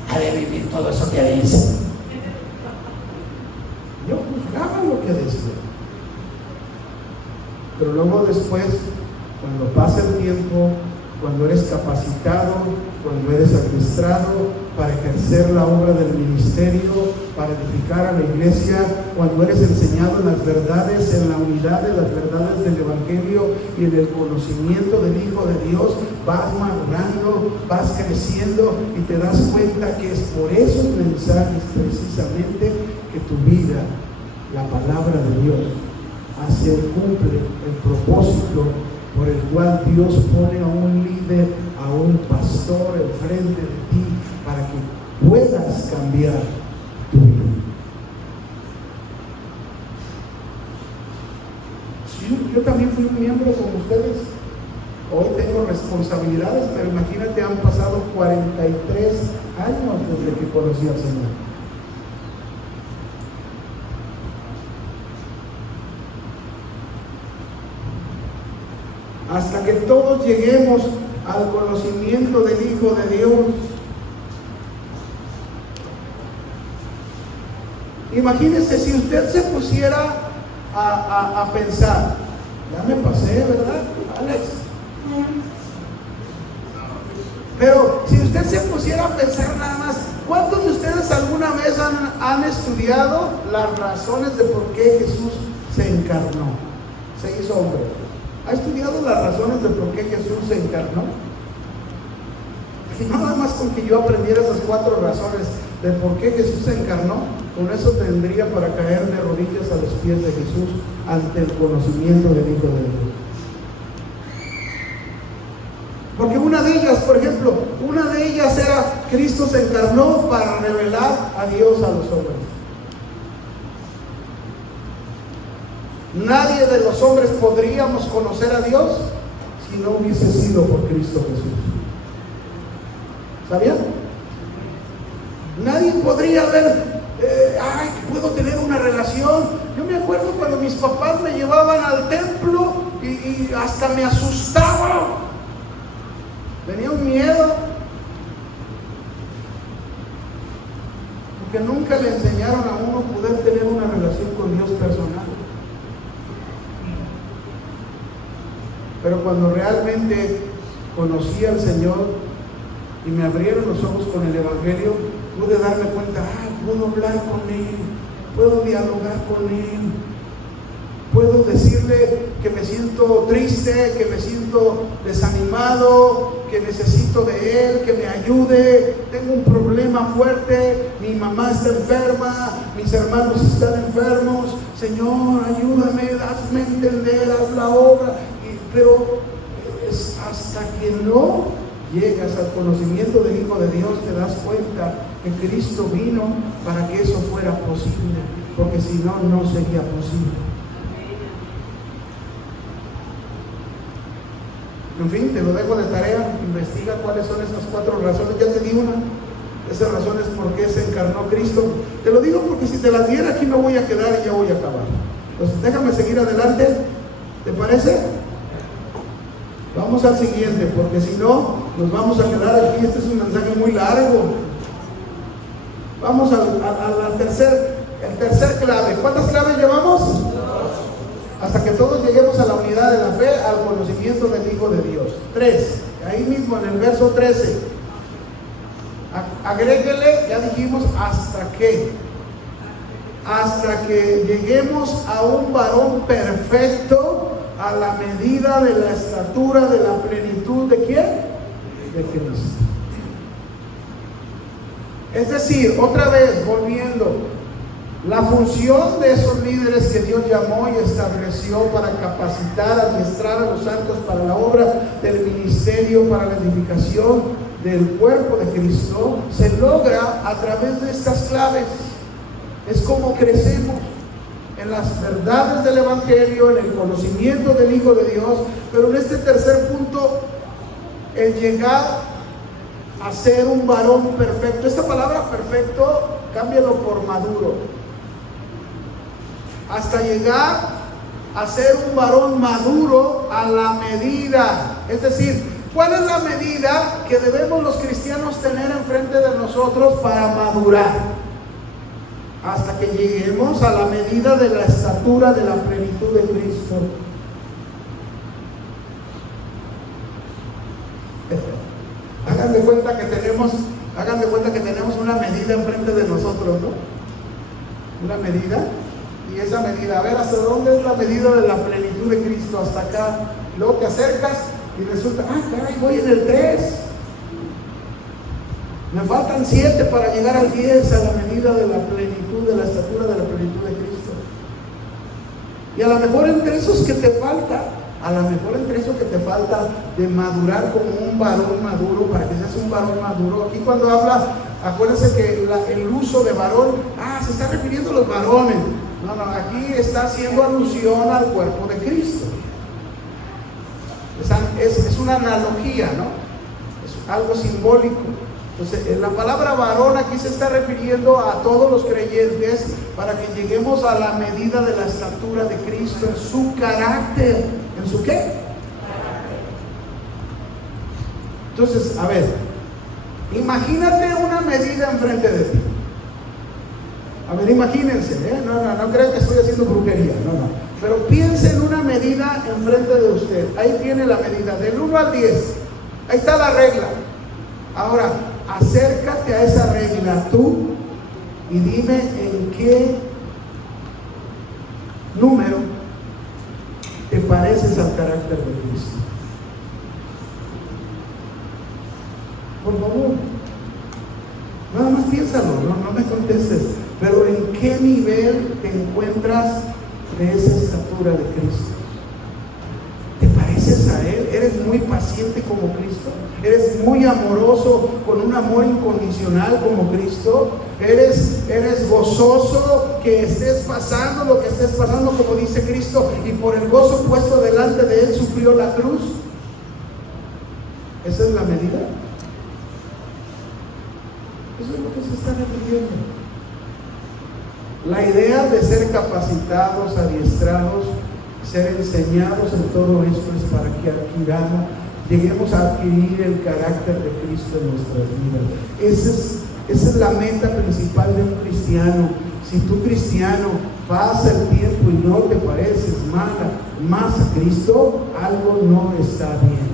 ha de vivir todo eso que dice. Yo juzgaba lo que decía. Pero luego después, cuando pasa el tiempo, cuando eres capacitado, cuando eres administrado para ejercer la obra del ministerio, para edificar a la iglesia, cuando eres enseñado en las verdades, en la unidad de las verdades del Evangelio y en el conocimiento del Hijo de Dios, vas madurando, vas creciendo y te das cuenta que es por esos mensajes precisamente que tu vida, la palabra de Dios, cumple el propósito por el cual Dios pone a un líder, a un pastor enfrente de ti para que puedas cambiar tu vida. Yo también fui un miembro como ustedes. Hoy tengo responsabilidades, pero imagínate, han pasado 43 años desde que conocí al Señor. Hasta que todos lleguemos al conocimiento del Hijo de Dios. Imagínense si usted se pusiera a pensar, ya me pasé, ¿verdad, Alex? Pero si usted se pusiera a pensar nada más, ¿cuántos de ustedes alguna vez han estudiado las razones de por qué Jesús se encarnó, se hizo hombre? ¿Ha estudiado las razones de por qué Jesús se encarnó? Y nada más con que yo aprendiera esas 4 razones de por qué Jesús se encarnó, con eso tendría para caer de rodillas a los pies de Jesús ante el conocimiento del Hijo de Dios. Porque una de ellas, por ejemplo, era Cristo se encarnó para revelar a Dios a los hombres. Nadie de los hombres podríamos conocer a Dios si no hubiese sido por Cristo Jesús. ¿Sabían? Nadie podría ver, puedo tener una relación. Yo me acuerdo cuando mis papás me llevaban al templo y hasta me asustaba. Tenía un miedo. Porque nunca le enseñaron a uno poder tener una relación con Dios personal. Pero cuando realmente conocí al Señor y me abrieron los ojos con el Evangelio, pude darme cuenta, puedo hablar con Él, puedo dialogar con Él. Puedo decirle que me siento triste, que me siento desanimado, que necesito de Él, que me ayude. Tengo un problema fuerte, mi mamá está enferma, mis hermanos están enfermos. Señor, ayúdame, hazme entender, haz la obra. Pero es hasta que no llegas al conocimiento del Hijo de Dios, te das cuenta que Cristo vino para que eso fuera posible, porque si no, no sería posible. En fin, te lo dejo de tarea, investiga cuáles son esas 4 razones. Ya te di una, esas razones por qué se encarnó Cristo. Te lo digo porque si te las diera aquí me voy a quedar y ya voy a acabar. Entonces déjame seguir adelante, ¿te parece? Vamos al siguiente, porque si no, nos vamos a quedar aquí. Este es un mensaje muy largo. Vamos al tercer clave. ¿Cuántas claves llevamos? 2. Hasta que todos lleguemos a la unidad de la fe, al conocimiento del Hijo de Dios. 3. Ahí mismo en el verso 13. Agréguele, ya dijimos, ¿hasta qué? Hasta que lleguemos a un varón perfecto, a la medida de la estatura de la plenitud ¿de quién? De Cristo. Es decir, otra vez, volviendo, la función de esos líderes que Dios llamó y estableció para capacitar, adiestrar a los santos para la obra del ministerio, para la edificación del cuerpo de Cristo, se logra a través de estas claves. Es como crecemos en las verdades del Evangelio, en el conocimiento del Hijo de Dios. Pero en este tercer punto, el llegar a ser un varón perfecto. Esta palabra perfecto, cámbialo por maduro. Hasta llegar a ser un varón maduro a la medida. Es decir, ¿cuál es la medida que debemos los cristianos tener enfrente de nosotros para madurar? Hasta que lleguemos a la medida de la estatura de la plenitud de Cristo. Hagan de cuenta que tenemos una medida enfrente de nosotros, ¿no? Una medida, y esa medida, a ver, ¿hasta dónde es la medida de la plenitud de Cristo? Hasta acá. Luego te acercas y resulta, caray, voy en el 3. Me faltan 7 para llegar al 10, a la medida de la plenitud, de la estatura de la plenitud de Cristo. Y a lo mejor entre esos que te falta, de madurar como un varón maduro, para que seas un varón maduro. Aquí cuando habla, acuérdense que el uso de varón, se está refiriendo a los varones. No, aquí está haciendo alusión al cuerpo de Cristo. Es una analogía, ¿no? Es algo simbólico. Entonces, la palabra varón aquí se está refiriendo a todos los creyentes para que lleguemos a la medida de la estatura de Cristo en su carácter. ¿En su qué? Entonces, a ver, imagínate una medida enfrente de ti. A ver, imagínense, no crean que estoy haciendo brujería, no. Pero piensen en una medida enfrente de usted. Ahí tiene la medida, del 1 al 10. Ahí está la regla. Ahora, acércate a esa regla tú y dime en qué número te pareces al carácter de Cristo. Por favor, nada más piénsalo, no me contestes, pero en qué nivel te encuentras de esa estatura de Cristo. ¿Te pareces a Él? ¿Eres muy paciente como Cristo? ¿Eres muy amoroso con un amor incondicional como Cristo? ¿Eres gozoso que estés pasando lo que estés pasando como dice Cristo y por el gozo puesto delante de Él sufrió la cruz? ¿Esa es la medida? Eso es lo que se está refiriendo. La idea de ser capacitados, adiestrados, ser enseñados en todo esto es para que lleguemos a adquirir el carácter de Cristo en nuestras vidas. Esa es la meta principal de un cristiano. Si tú, cristiano, pasa el tiempo y no te pareces más a Cristo, algo no está bien.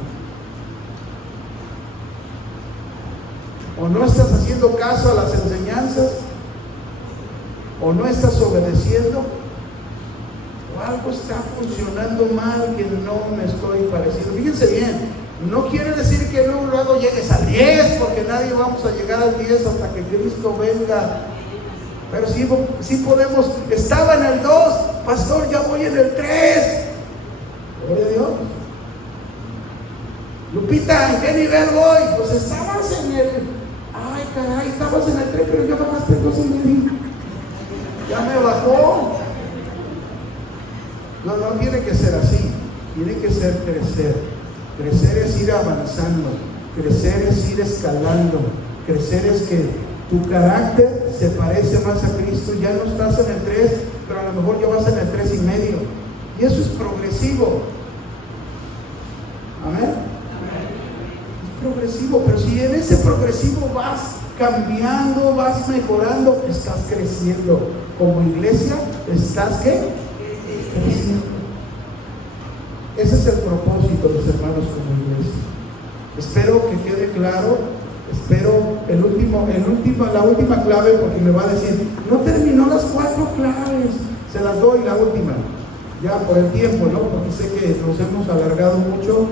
O no estás haciendo caso a las enseñanzas, o no estás obedeciendo, algo está funcionando mal, que no me estoy pareciendo. Fíjense bien, no quiere decir que luego llegues al 10, porque nadie vamos a llegar al 10 hasta que Cristo venga. Pero sí podemos. Estaba en el 2, pastor, ya voy en el 3. Gloria a Dios. Lupita, ¿en qué nivel voy? Pues estabas en el... Ay, caray, estabas en el 3, pero ya bajaste el 2,5. Ya me bajó. No tiene que ser así. Tiene que ser crecer. Crecer es ir avanzando. Crecer es ir escalando. Crecer es que tu carácter se parece más a Cristo. Ya no estás en el 3, pero a lo mejor ya vas en el 3,5. Y eso es progresivo. Amén. Es progresivo, pero si en ese progresivo vas cambiando, vas mejorando, estás creciendo. Como iglesia, ¿estás qué? Creciendo. Ese es el propósito, los hermanos, como iglesia. Espero que quede claro. Espero la última clave, porque me va a decir, no terminó las 4 claves. Se las doy la última, ya por el tiempo, ¿no? Porque sé que nos hemos alargado mucho.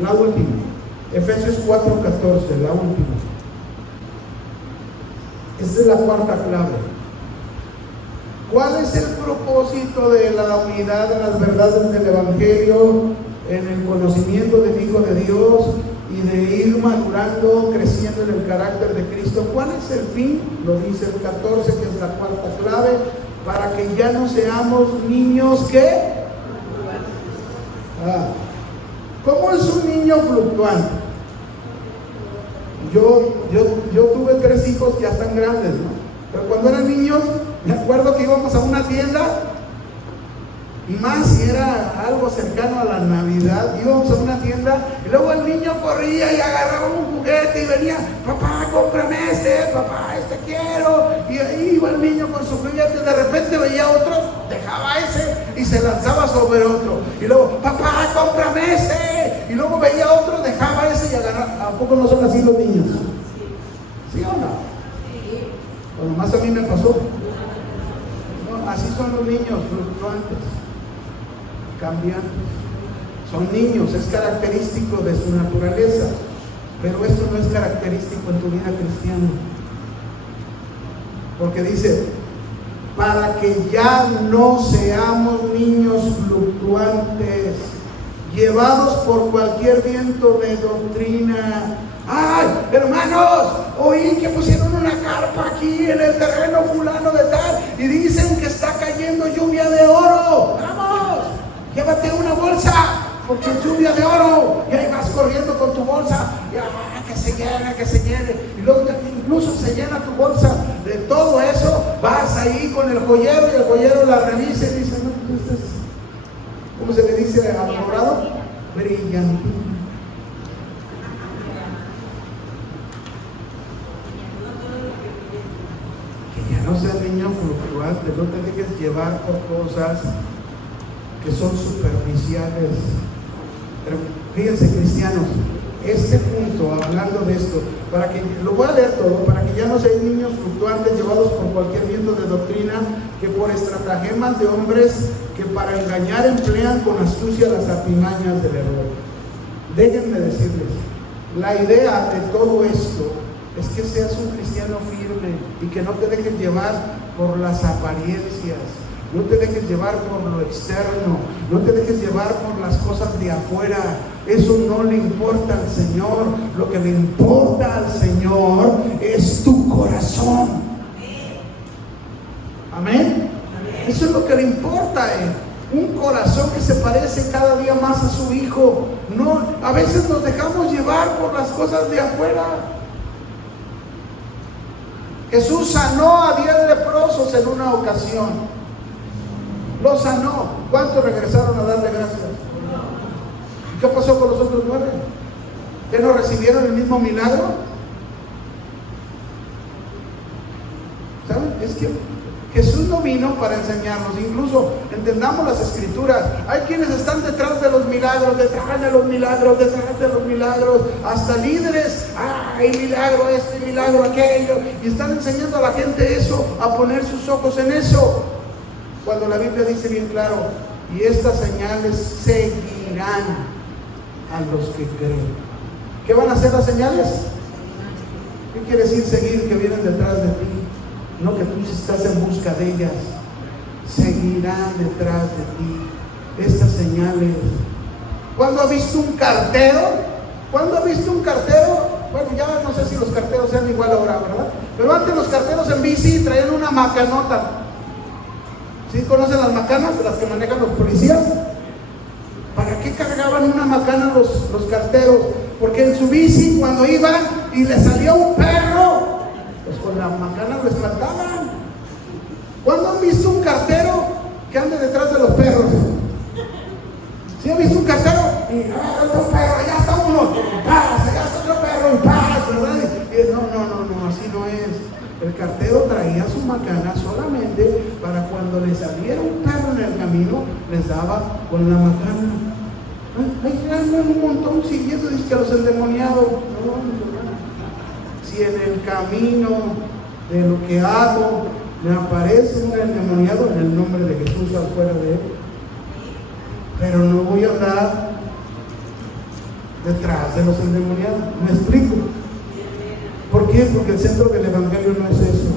La última, Efesios 4:14, la última. Esa es la cuarta clave. ¿Cuál es el propósito de la unidad en las verdades del Evangelio, en el conocimiento del Hijo de Dios y de ir madurando, creciendo en el carácter de Cristo? ¿Cuál es el fin? Lo dice el 14, que es la cuarta clave, para que ya no seamos niños que... ¿Cómo es un niño fluctuante? Yo tuve 3 hijos que ya están grandes, ¿no? Pero cuando eran niños, me acuerdo que íbamos a una tienda, y más si era algo cercano a la Navidad, íbamos a una tienda y luego el niño corría y agarraba un juguete y venía, papá, cómprame papá, quiero. Y ahí iba el niño con su juguete, de repente veía otro, dejaba ese y se lanzaba sobre otro. Y luego, papá, cómprame y luego veía otro, dejaba ese y agarraba. ¿A poco no son así los niños? ¿Sí o no? O nomás a mí me pasó. No, así son los niños, fluctuantes, cambiantes. Son niños, es característico de su naturaleza, pero esto no es característico en tu vida cristiana. Porque dice, para que ya no seamos niños fluctuantes, llevados por cualquier viento de doctrina. ¡Ay, hermanos! Oí que pusieron una carpa aquí en el terreno fulano de tal y dicen que está cayendo lluvia de oro. ¡Vamos! Llévate una bolsa, porque es lluvia de oro. Y ahí vas corriendo con tu bolsa. Y, que se llene. Y luego incluso se llena tu bolsa de todo eso. Vas ahí con el joyero y el joyero la revisa y dice, no, esto es, ¿cómo se le dice al morado? Brillantino. No seas niño fluctuante, no te dejes llevar por cosas que son superficiales. Pero fíjense, cristianos, este punto, hablando de esto, para que, lo voy a leer todo, para que ya no seáis niños fluctuantes llevados por cualquier viento de doctrina, que por estratagemas de hombres que para engañar emplean con astucia las artimañas del error. Déjenme decirles, la idea de todo esto es que seas un cristiano firme y que no te dejes llevar por las apariencias, no te dejes llevar por lo externo, no te dejes llevar por las cosas de afuera. Eso no le importa al Señor. Lo que le importa al Señor es tu corazón. Amén. Eso es lo que le importa a Él. Un corazón que se parece cada día más a su Hijo. No, a veces nos dejamos llevar por las cosas de afuera. Jesús sanó a 10 leprosos en una ocasión. Los sanó. ¿Cuántos regresaron a darle gracias? ¿Y qué pasó con los otros 9? ¿Que no recibieron el mismo milagro? ¿Saben? Es que Jesús no vino para enseñarnos. Incluso entendamos las escrituras. Hay quienes están detrás de los milagros, detrás de los milagros, detrás de los milagros. Hasta líderes, hay milagro esto y milagro aquello. Y están enseñando a la gente eso, a poner sus ojos en eso. Cuando la Biblia dice bien claro, y estas señales seguirán a los que creen. ¿Qué van a hacer las señales? ¿Qué quiere decir seguir? Que vienen detrás de ti, no que tú estás en busca de ellas. Seguirán detrás de ti estas señales. ¿Cuándo ha visto un cartero? ¿Cuándo ha visto un cartero? Bueno, ya no sé si los carteros sean igual ahora, ¿verdad? Pero antes los carteros en bici traían una macanota. ¿Sí conocen las macanas? Las que manejan los policías. ¿Para qué cargaban una macana los carteros? Porque en su bici, cuando iban y le salió un perro, pues con la macana lo espantaban. ¿Cuándo han visto un cartero que ande detrás de los perros? ¿Sí han visto un cartero? Y otro perro, allá está uno, paz, allá está otro perro, y paz, ¿verdad? Y no, así no es. El cartero traía su macana solamente para cuando le saliera un perro en el camino, les daba con la macana. Ahí andan un montón siguiendo, dice que los endemoniados. No, si en el camino de lo que hago me aparece un endemoniado, en el nombre de Jesús afuera de él, pero no voy a andar detrás de los endemoniados. ¿Me explico? ¿Por qué? Porque el centro del Evangelio no es eso.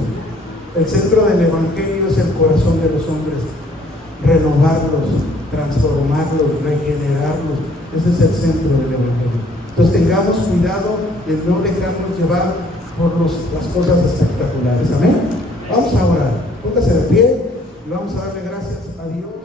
El centro del Evangelio es el corazón de los hombres. Renovarlos, transformarlos, regenerarlos. Ese es el centro del Evangelio. Entonces tengamos cuidado de no dejarnos llevar por las cosas espectaculares. Amén. Vamos a orar. Póngase de pie y vamos a darle gracias a Dios.